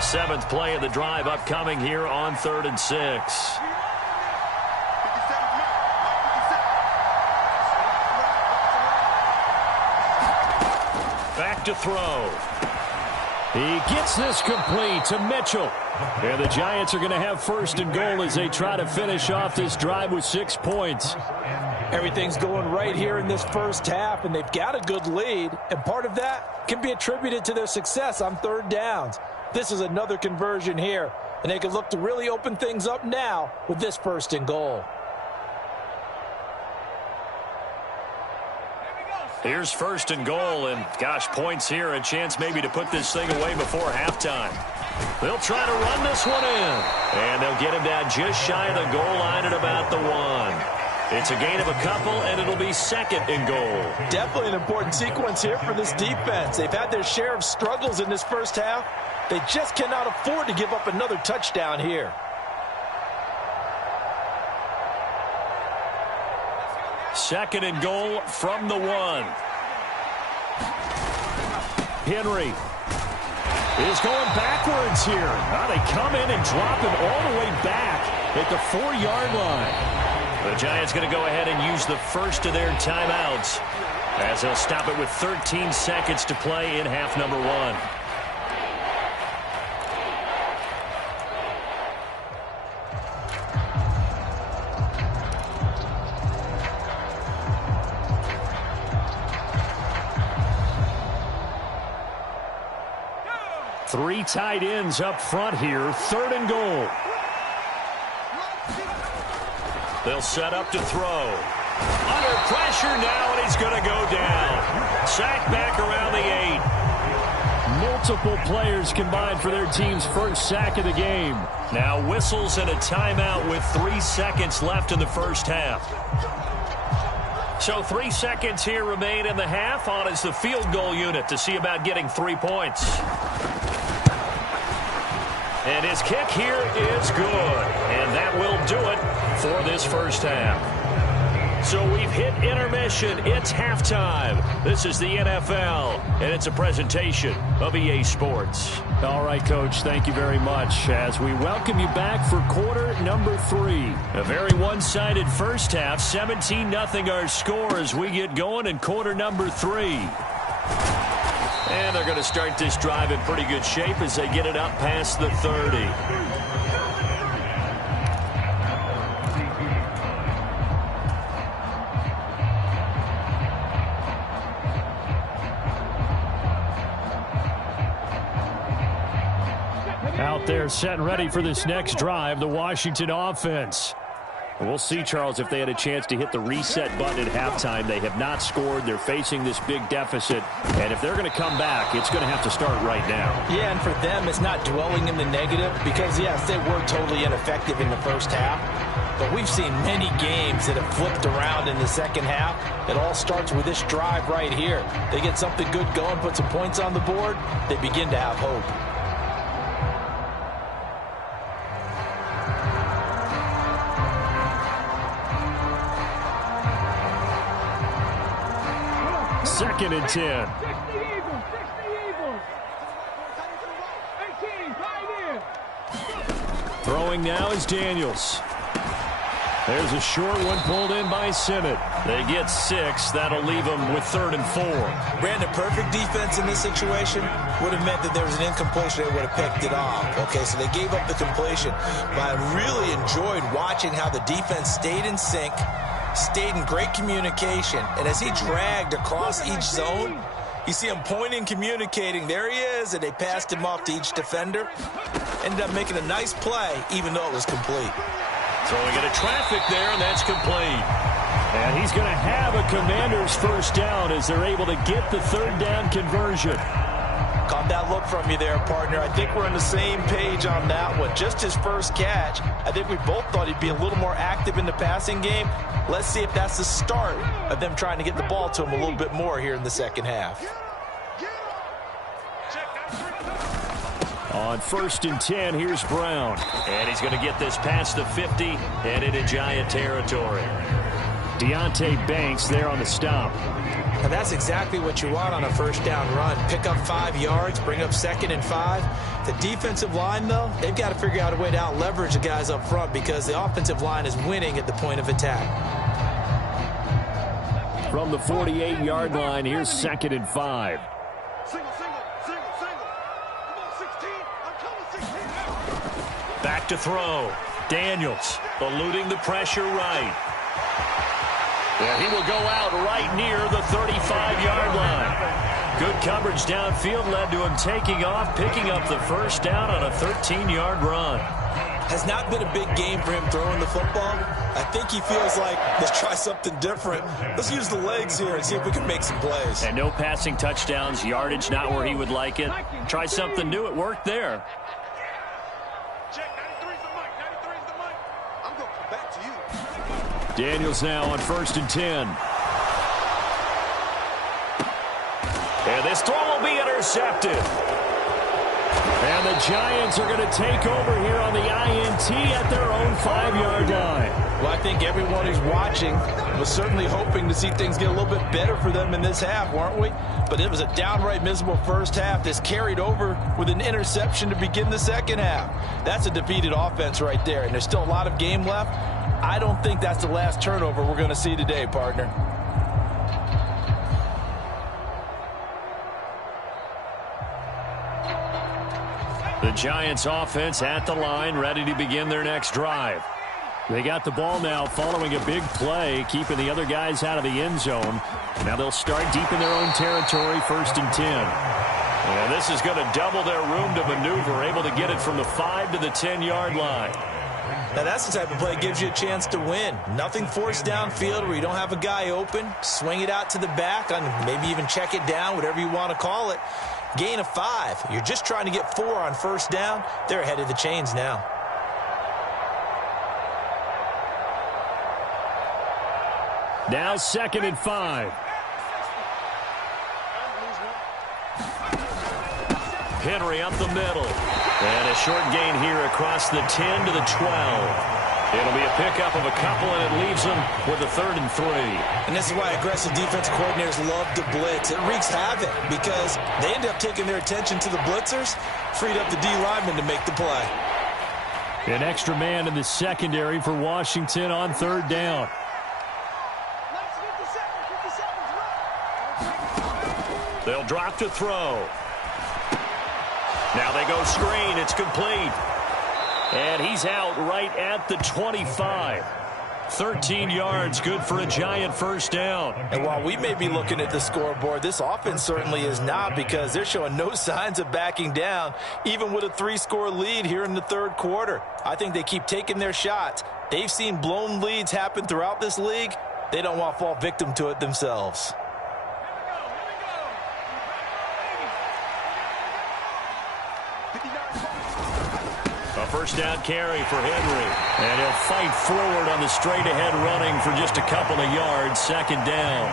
Seventh play of the drive upcoming here on 3rd and 6. Back to throw. He gets this complete to Mitchell. And the Giants are going to have 1st and goal as they try to finish off this drive with 6 points. Everything's going right here in this first half, and they've got a good lead. And part of that can be attributed to their success on 3rd downs. This is another conversion here, and they can look to really open things up now with this 1st and goal. Here's 1st and goal, and gosh, points here, a chance maybe to put this thing away before halftime. They'll try to run this one in, and they'll get him down just shy of the goal line at about the 1. It's a gain of a couple, and it'll be 2nd and goal. Definitely an important sequence here for this defense. They've had their share of struggles in this first half. They just cannot afford to give up another touchdown here. Second and goal from the 1. Henry is going backwards here. Now they come in and drop him all the way back at the 4-yard line. The Giants going to go ahead and use the first of their timeouts as they'll stop it with 13 seconds to play in half number 1. Three tight ends up front here. 3rd and goal. They'll set up to throw. Under pressure now, and he's going to go down. Sacked back around the 8. Multiple players combined for their team's first sack of the game. Now whistles and a timeout with 3 seconds left in the first half. So 3 seconds here remain in the half. On is the field goal unit to see about getting 3 points. And his kick here is good. And that will do it for this first half. So we've hit intermission. It's halftime. This is the NFL, and it's a presentation of EA Sports. All right, Coach, thank you very much as we welcome you back for quarter number 3. A very one-sided first half, 17-0 our score as we get going in quarter number 3. And they're going to start this drive in pretty good shape as they get it up past the 30. Out there set and ready for this next drive, the Washington offense. We'll see, Charles, if they had a chance to hit the reset button at halftime. They have not scored. They're facing this big deficit. And if they're going to come back, it's going to have to start right now. Yeah, and for them, it's not dwelling in the negative because, yes, they were totally ineffective in the first half. But we've seen many games that have flipped around in the second half. It all starts with this drive right here. They get something good going, put some points on the board, they begin to have hope. Second and 10. Throwing now is Daniels. There's a short one pulled in by Simmett. They get 6. That'll leave them with 3rd and 4. Brandon, perfect defense in this situation would have meant that there was an incompletion. They would have picked it off. Okay, so they gave up the completion. But I really enjoyed watching how the defense stayed in sync, stayed in great communication. And as he dragged across each zone, you see him pointing, communicating. There he is, and they passed him off to each defender. Ended up making a nice play, even though it was complete. Throwing into traffic there, and that's complete. And he's going to have a Commander's first down as they're able to get the 3rd down conversion. Caught that look from you there, partner. I think we're on the same page on that one. Just his first catch. I think we both thought he'd be a little more active in the passing game. Let's see if that's the start of them trying to get the ball to him a little bit more here in the second half. On 1st and 10, here's Brown. And he's going to get this past the 50 and into Giant territory. Deontay Banks there on the stop. And that's exactly what you want on a first down run. Pick up 5 yards, bring up 2nd and 5. The defensive line, though, they've got to figure out a way to out-leverage the guys up front because the offensive line is winning at the point of attack. From the 48-yard line, here's 2nd and 5. Back to throw. Daniels eluding the pressure right. And he will go out right near the 35-yard line. Good coverage downfield led to him taking off, picking up the first down on a 13-yard run. Has not been a big game for him throwing the football. I think he feels like, let's try something different. Let's use the legs here and see if we can make some plays. And no passing touchdowns, yardage not where he would like it. Try something new, it worked there. Daniels now on 1st and 10. And this throw will be intercepted. And the Giants are going to take over here on the INT at their own 5-yard line. Well, I think everyone who's watching was certainly hoping to see things get a little bit better for them in this half, weren't we? But it was a downright miserable first half that's carried over with an interception to begin the second half. That's a defeated offense right there, and there's still a lot of game left. I don't think that's the last turnover we're going to see today, partner. The Giants offense at the line, ready to begin their next drive. They got the ball now following a big play, keeping the other guys out of the end zone. Now they'll start deep in their own territory, 1st and 10. And this is going to double their room to maneuver, able to get it from the 5 to the 10-yard line. Now that's the type of play that gives you a chance to win. Nothing forced downfield where you don't have a guy open. Swing it out to the back, and maybe even check it down, whatever you want to call it. Gain of 5. You're just trying to get 4 on first down. They're ahead of the chains now. Now 2nd and 5. Henry up the middle. And a short gain here across the 10 to the 12. It'll be a pickup of a couple, and it leaves them with a 3rd and 3. And this is why aggressive defensive coordinators love to blitz. It wreaks havoc because they end up taking their attention to the blitzers, freed up the D lineman to make the play. An extra man in the secondary for Washington on 3rd down. They'll drop to throw. Now they go screen. It's complete. And he's out right at the 25. 13 yards, good for a Giant first down. And while we may be looking at the scoreboard, this offense certainly is not, because they're showing no signs of backing down, even with a 3-score lead here in the third quarter. I think they keep taking their shots. They've seen blown leads happen throughout this league. They don't want to fall victim to it themselves. A first down carry for Henry. And he'll fight forward on the straight-ahead running for just a couple of yards. 2nd down.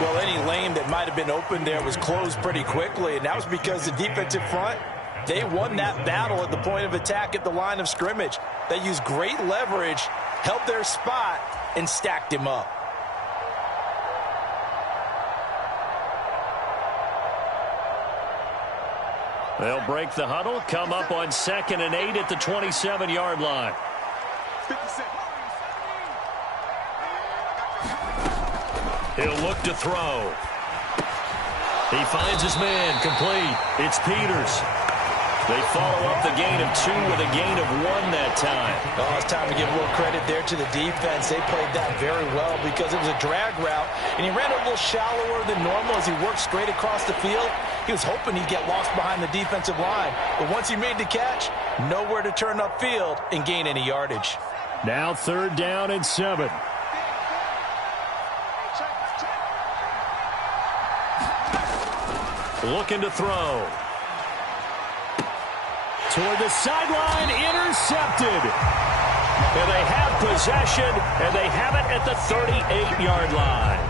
Well, any lane that might have been open there was closed pretty quickly, and that was because the defensive front, they won that battle at the point of attack at the line of scrimmage. They used great leverage, held their spot, and stacked him up. They'll break the huddle, come up on 2nd and 8 at the 27-yard line. He'll look to throw. He finds his man, complete. It's Peters. They follow up the gain of 2 with a gain of 1 that time. Oh, it's time to give a little credit there to the defense. They played that very well because it was a drag route, and he ran a little shallower than normal as he worked straight across the field. He was hoping he'd get lost behind the defensive line, but once he made the catch, nowhere to turn upfield and gain any yardage. Now 3rd down and 7. Looking to throw. Toward the sideline, intercepted. And they have possession, and they have it at the 38-yard line.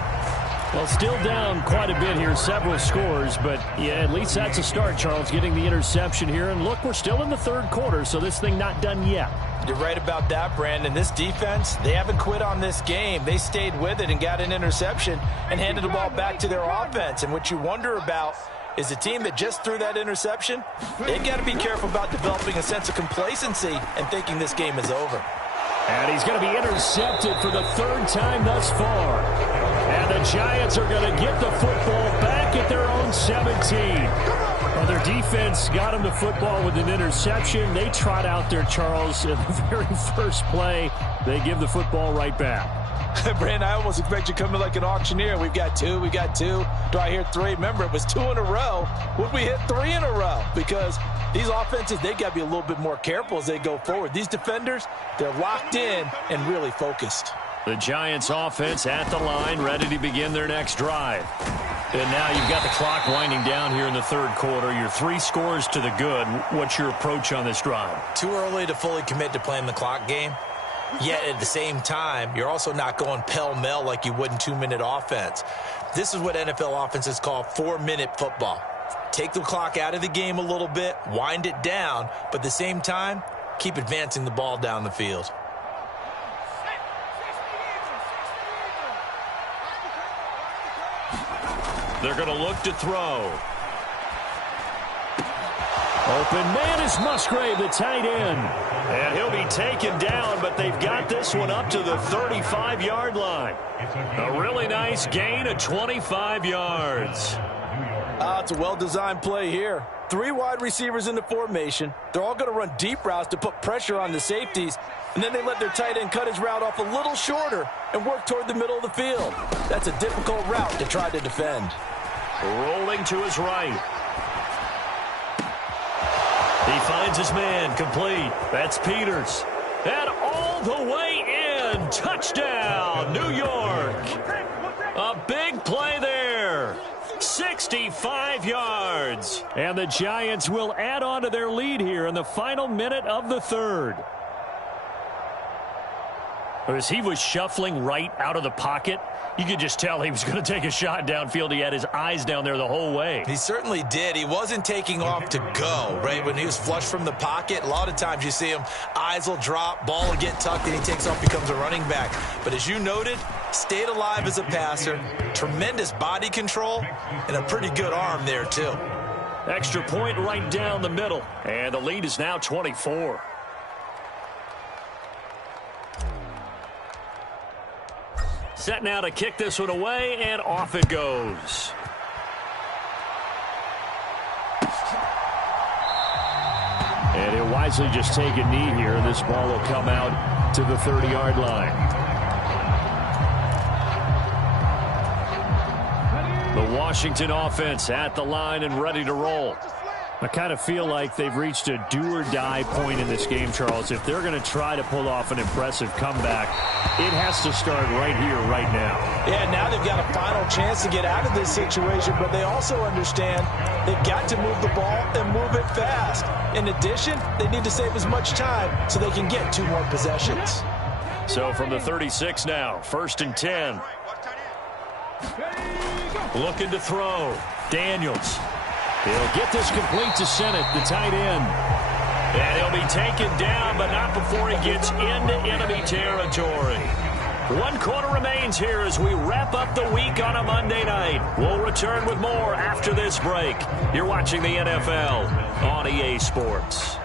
Well, still down quite a bit here, several scores, but yeah, at least that's a start, Charles, getting the interception here. And look, we're still in the 3rd quarter, so this thing not done yet. You're right about that, Brandon. This defense, they haven't quit on this game. They stayed with it and got an interception and handed the ball back to their offense. And what you wonder about is the team that just threw that interception, they've got to be careful about developing a sense of complacency and thinking this game is over. And he's going to be intercepted for the 3rd time thus far. And the Giants are going to get the football back at their own 17. Well, their defense got them the football with an interception. They trot out there, Charles, in the very first play. They give the football right back. Brandon, I almost expect you to come in like an auctioneer. We've got 2, we got 2. Do I hear 3? Remember, it was 2 in a row. Would we hit 3 in a row? Because these offenses, they got to be a little bit more careful as they go forward. These defenders, they're locked in and really focused. The Giants offense at the line, ready to begin their next drive. And now you've got the clock winding down here in the 3rd quarter. You're 3 scores to the good. What's your approach on this drive? Too early to fully commit to playing the clock game. Yet at the same time, you're also not going pell-mell like you would in 2-minute offense. This is what NFL offenses call 4-minute football. Take the clock out of the game a little bit, wind it down, but at the same time, keep advancing the ball down the field. They're going to look to throw. Open man is Musgrave, the tight end. And he'll be taken down, but they've got this one up to the 35-yard line. A really nice gain of 25 yards. It's a well-designed play here. 3 wide receivers in the formation. They're all going to run deep routes to put pressure on the safeties. And then they let their tight end cut his route off a little shorter and work toward the middle of the field. That's a difficult route to try to defend. Rolling to his right. He finds his man, complete. That's Peters. And all the way in. Touchdown, New York. A big play there. 65 yards. And the Giants will add on to their lead here in the final minute of the 3rd. As he was shuffling right out of the pocket, you could just tell he was going to take a shot downfield. He had his eyes down there the whole way. He certainly did. He wasn't taking off to go, right? When he was flushed from the pocket, a lot of times you see him, eyes will drop, ball will get tucked, and he takes off, becomes a running back. But as you noted, stayed alive as a passer, tremendous body control, and a pretty good arm there, too. Extra point right down the middle, and the lead is now 24. Set now to kick this one away, and off it goes. And he'll wisely just take a knee here. This ball will come out to the 30-yard line. The Washington offense at the line and ready to roll. I kind of feel like they've reached a do-or-die point in this game, Charles. If they're going to try to pull off an impressive comeback, it has to start right here, right now. Yeah, now they've got a final chance to get out of this situation, but they also understand they've got to move the ball and move it fast. In addition, they need to save as much time so they can get 2 more possessions. So from the 36 now, 1st and 10. Looking to throw. Daniels. He'll get this complete to Sennett, the tight end. And he'll be taken down, but not before he gets into enemy territory. 1 quarter remains here as we wrap up the week on a Monday night. We'll return with more after this break. You're watching the NFL on EA Sports.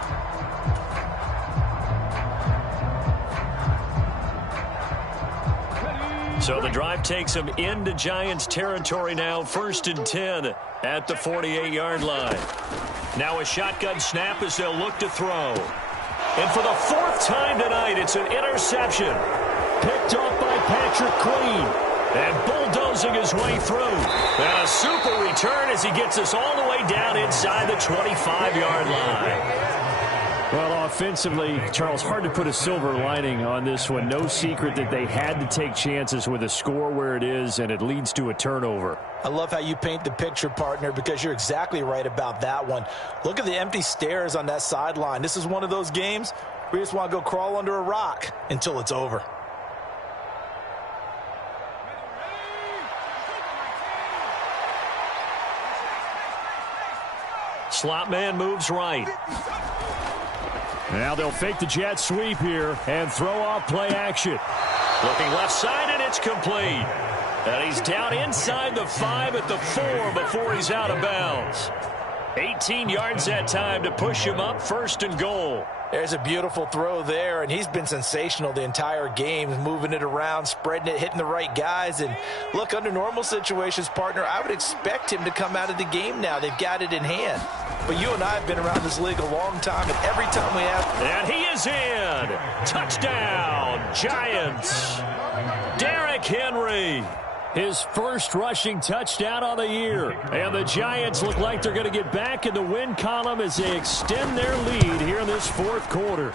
So the drive takes them into Giants territory now, 1st and 10 at the 48-yard line. Now a shotgun snap as they'll look to throw. And for the 4th time tonight, it's an interception. Picked off by Patrick Queen. And bulldozing his way through. And a super return as he gets us all the way down inside the 25-yard line. Well, offensively, Charles, hard to put a silver lining on this one. No secret that they had to take chances with a score where it is, and it leads to a turnover. I love how you paint the picture, partner, because you're exactly right about that one. Look at the empty stares on that sideline. This is one of those games where you just want to go crawl under a rock until it's over. Slot man moves right. Now they'll fake the jet sweep here and throw off play action. Looking left side, and it's complete. And he's down inside the 5 at the 4 before he's out of bounds. 18 yards that time to push him up, 1st and goal. There's a beautiful throw there, and he's been sensational the entire game, moving it around, spreading it, hitting the right guys. And look, under normal situations, partner, I would expect him to come out of the game now. They've got it in hand. But you and I have been around this league a long time, and every time we have... And he is in! Touchdown, Giants! Derrick Henry! His first rushing touchdown on the year. And the Giants look like they're going to get back in the win column as they extend their lead here in this 4th quarter.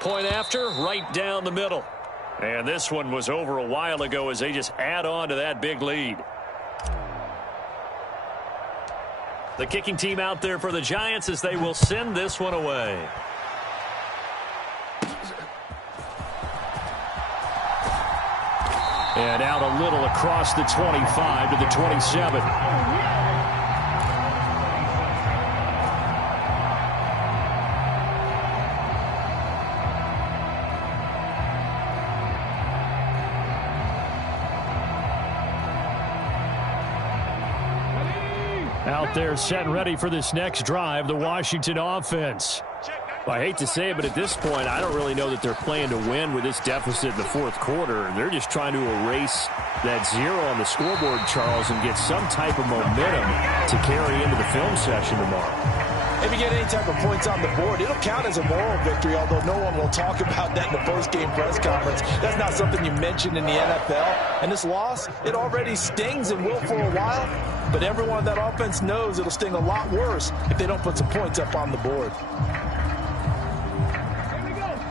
Point after, right down the middle. And this one was over a while ago as they just add on to that big lead. The kicking team out there for the Giants as they will send this one away. And out a little across the 25 to the 27. Out there set and ready for this next drive, the Washington offense. Well, I hate to say it, but at this point, I don't really know that they're playing to win with this deficit in the 4th quarter. They're just trying to erase that 0 on the scoreboard, Charles, and get some type of momentum to carry into the film session tomorrow. If you get any type of points on the board, it'll count as a moral victory, although no one will talk about that in the post-game press conference. That's not something you mentioned in the NFL. And this loss, it already stings and will for a while, but everyone on that offense knows it'll sting a lot worse if they don't put some points up on the board.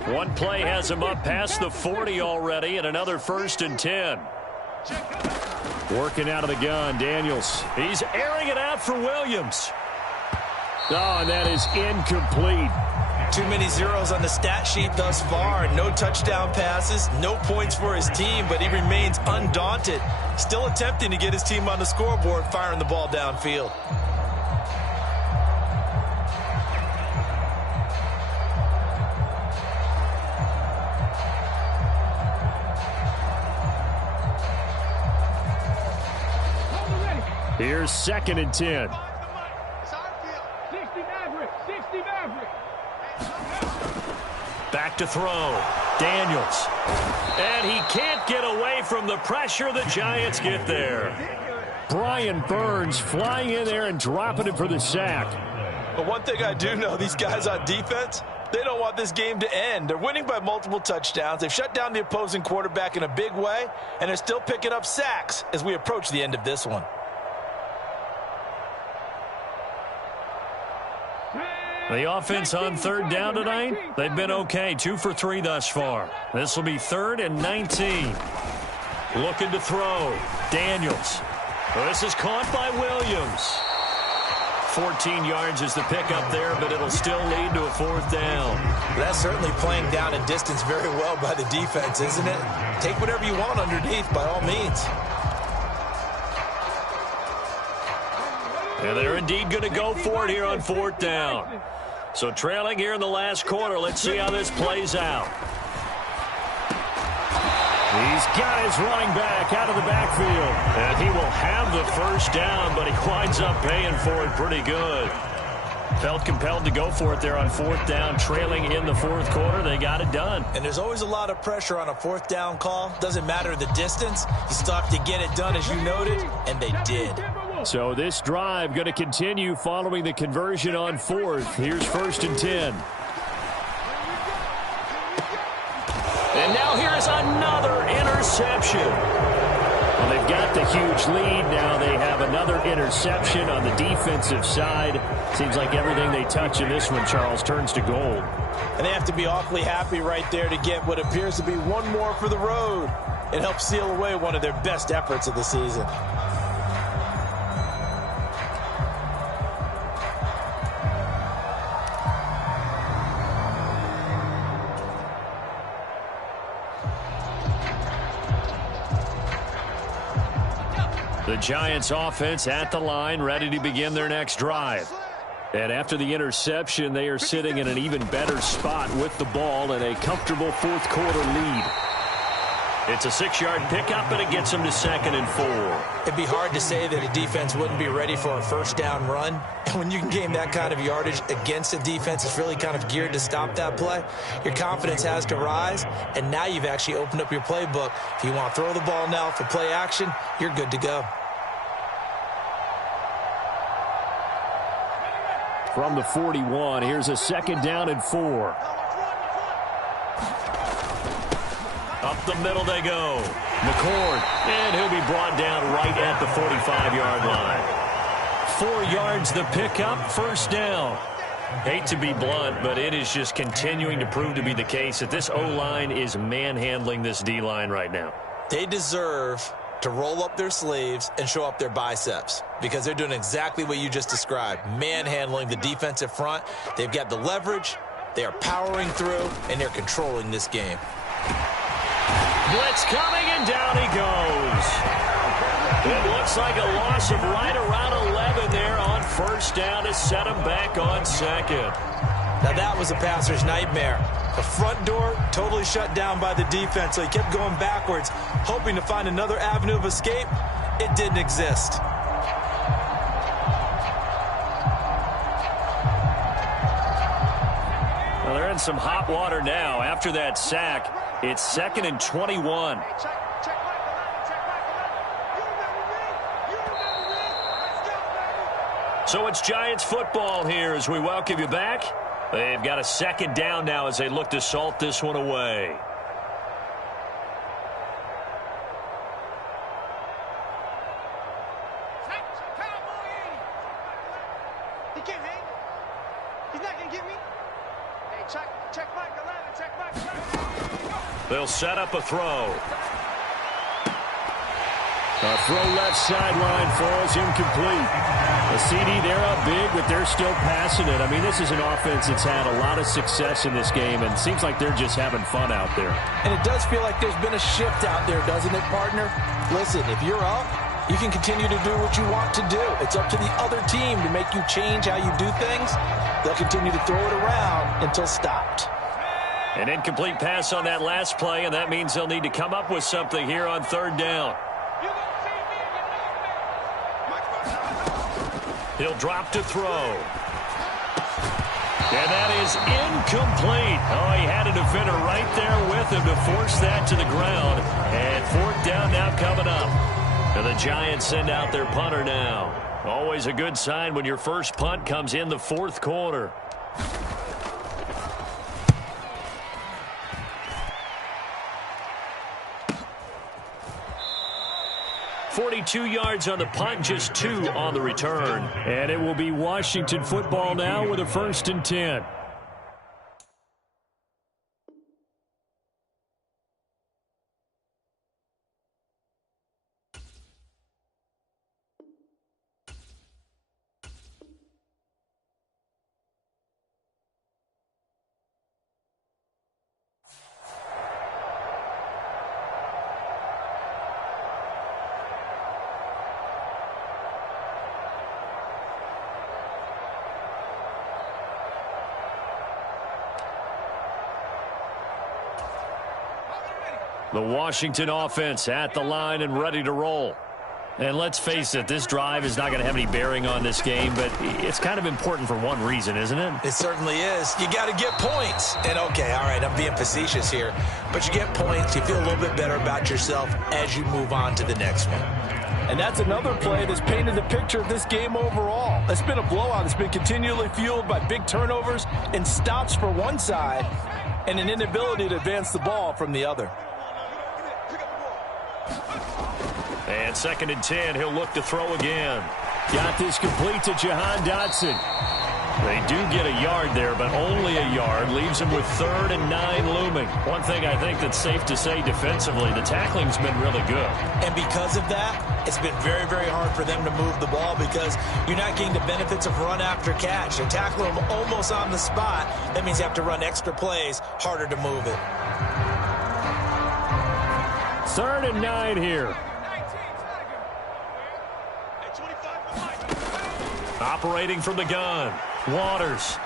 One play has him up past the 40 already, and another 1st and 10. Working out of the gun, Daniels. He's airing it out for Williams. Oh, and that is incomplete. Too many zeros on the stat sheet thus far. No touchdown passes, no points for his team, but he remains undaunted. Still attempting to get his team on the scoreboard, firing the ball downfield. Here's 2nd and 10. Back to throw. Daniels. And he can't get away from the pressure. The Giants get there. Brian Burns flying in there and dropping it for the sack. But one thing I do know, these guys on defense, they don't want this game to end. They're winning by multiple touchdowns. They've shut down the opposing quarterback in a big way, and they're still picking up sacks as we approach the end of this one. The offense on 3rd down tonight, they've been okay. 2 for 3 thus far. This will be 3rd and 19. Looking to throw. Daniels. This is caught by Williams. 14 yards is the pickup there, but it'll still lead to a 4th down. That's certainly playing down and distance very well by the defense, isn't it? Take whatever you want underneath by all means. And they're indeed going to go for it here on 4th down. So trailing here in the last quarter. Let's see how this plays out. He's got his running back out of the backfield. And he will have the 1st down, but he winds up paying for it pretty good. Felt compelled to go for it there on fourth down, trailing in the fourth quarter. They got it done. And there's always a lot of pressure on a fourth down call. Doesn't matter the distance. You still have to get it done, as you noted, and they did. So this drive going to continue following the conversion on fourth. Here's 1st and 10. And now here's another interception. Well, they've got the huge lead. Now they have another interception on the defensive side. Seems like everything they touch in this one, Charles, turns to gold. And they have to be awfully happy right there to get what appears to be one more for the road. It helps seal away one of their best efforts of the season. The Giants offense at the line, ready to begin their next drive. And after the interception, they are sitting in an even better spot with the ball and a comfortable fourth quarter lead. It's a 6-yard pickup, and it gets them to 2nd and 4. It'd be hard to say that a defense wouldn't be ready for a first down run. And when you can gain that kind of yardage against a defense that's really kind of geared to stop that play, your confidence has to rise. And now you've actually opened up your playbook. If you want to throw the ball now for play action, you're good to go. From the 41, here's a 2nd down and 4. Up the middle they go. McCord, and he'll be brought down right at the 45-yard line. 4 yards the pickup, 1st down. Hate to be blunt, but it is just continuing to prove to be the case that this O-line is manhandling this D-line right now. They deserve to roll up their sleeves and show up their biceps because they're doing exactly what you just described, manhandling the defensive front. They've got the leverage, they are powering through, and they're controlling this game. Blitz coming, and down he goes. It looks like a loss of right around 11 there on 1st down to set him back on 2nd. Now that was a passer's nightmare. The front door totally shut down by the defense, so he kept going backwards, hoping to find another avenue of escape. It didn't exist. Well, they're in some hot water now. After that sack, it's 2nd and 21. So it's Giants football here as we welcome you back. They've got a 2nd down now as they look to salt this one away. He can't hang. He's not going to get me. Hey, check Mike 11, check Mike 11. They'll set up a throw. A throw left sideline falls incomplete. A CD, they're up big, but they're still passing it. I mean, this is an offense that's had a lot of success in this game, and it seems like they're just having fun out there. And it does feel like there's been a shift out there, doesn't it, partner? Listen, if you're up, you can continue to do what you want to do. It's up to the other team to make you change how you do things. They'll continue to throw it around until stopped. An incomplete pass on that last play, and that means they'll need to come up with something here on 3rd down. He'll drop to throw. And that is incomplete. Oh, he had a defender right there with him to force that to the ground. And 4th down now coming up. And the Giants send out their punter now. Always a good sign when your first punt comes in the 4th quarter. .42 yards on the punt, just 2 on the return. And it will be Washington football now with a 1st and 10. The Washington offense at the line and ready to roll. And let's face it, this drive is not going to have any bearing on this game, but it's kind of important for one reason, isn't it? It certainly is. You got to get points. And, okay, all right, I'm being facetious here. But you get points, you feel a little bit better about yourself as you move on to the next one. And that's another play that's painted the picture of this game overall. It's been a blowout. It's been continually fueled by big turnovers and stops for one side and an inability to advance the ball from the other. And 2nd and 10, he'll look to throw again. Got this complete to Jahan Dotson. They do get a yard there, but only a yard. Leaves him with 3rd and 9 looming. One thing I think that's safe to say defensively, the tackling's been really good. And because of that, it's been very, very hard for them to move the ball because you're not getting the benefits of run after catch. They tackle them almost on the spot. That means you have to run extra plays, harder to move it. 3rd and 9 here. Operating from the gun, Waters.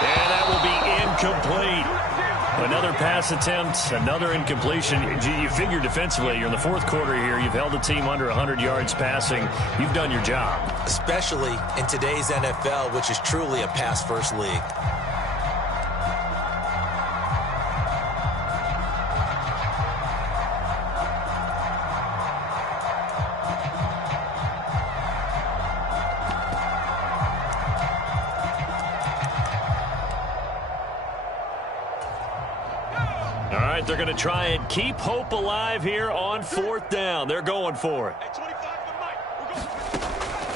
And that will be incomplete. Another pass attempt, another incompletion. You figure defensively, you're in the 4th quarter here. You've held the team under 100 yards passing. You've done your job. Especially in today's NFL, which is truly a pass-first league. They're going to try and keep hope alive here on 4th down. They're going for it.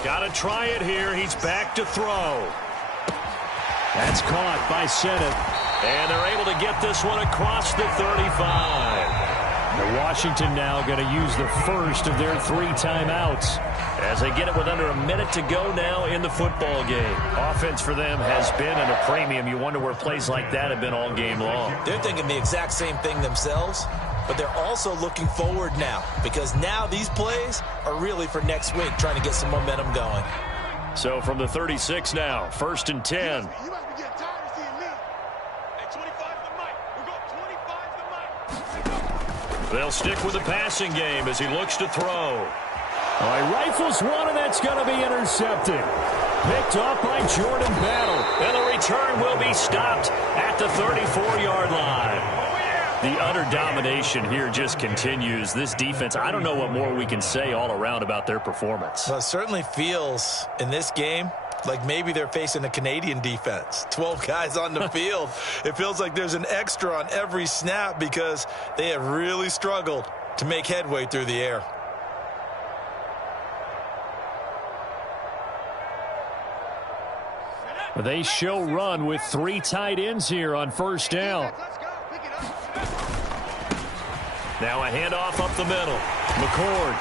Got to try it here. He's back to throw. That's caught by Sennett. And they're able to get this one across the 35. The Washington now going to use the first of their 3 timeouts as they get it with under a minute to go now in the football game. Offense for them has been at a premium. You wonder where plays like that have been all game long. They're thinking the exact same thing themselves, but they're also looking forward now because now these plays are really for next week, trying to get some momentum going. So from the 36 now, 1st and 10. They'll stick with the passing game as he looks to throw. All right, rifles one, and that's going to be intercepted. Picked off by Jordan Battle. And the return will be stopped at the 34-yard line. The utter domination here just continues. This defense, I don't know what more we can say all around about their performance. Well, it certainly feels in this game like maybe they're facing a Canadian defense. 12 guys on the field. It feels like there's an extra on every snap because they have really struggled to make headway through the air. They show run with 3 tight ends here on 1st down. Now a handoff up the middle. McCord.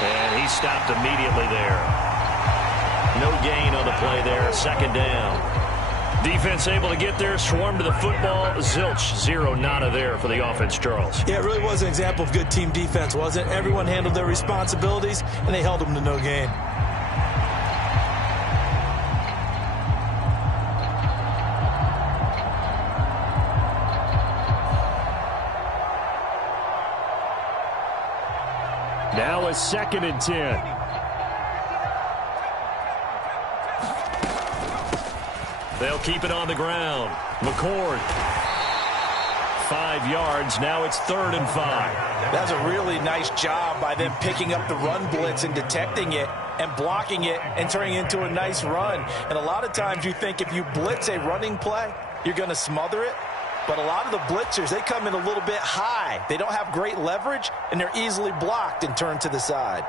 And he stopped immediately there. No gain on the play there. 2nd down. Defense able to get there, swarm to the football. Zilch, 0 nada there for the offense, Charles. Yeah, it really was an example of good team defense, wasn't it? Everyone handled their responsibilities, and they held them to no gain. Now a 2nd and 10. They'll keep it on the ground. McCord. 5 yards. Now it's 3rd and 5. That's a really nice job by them picking up the run blitz and detecting it and blocking it and turning it into a nice run. And a lot of times you think if you blitz a running play, you're going to smother it. But a lot of the blitzers, they come in a little bit high. They don't have great leverage, and they're easily blocked and turned to the side.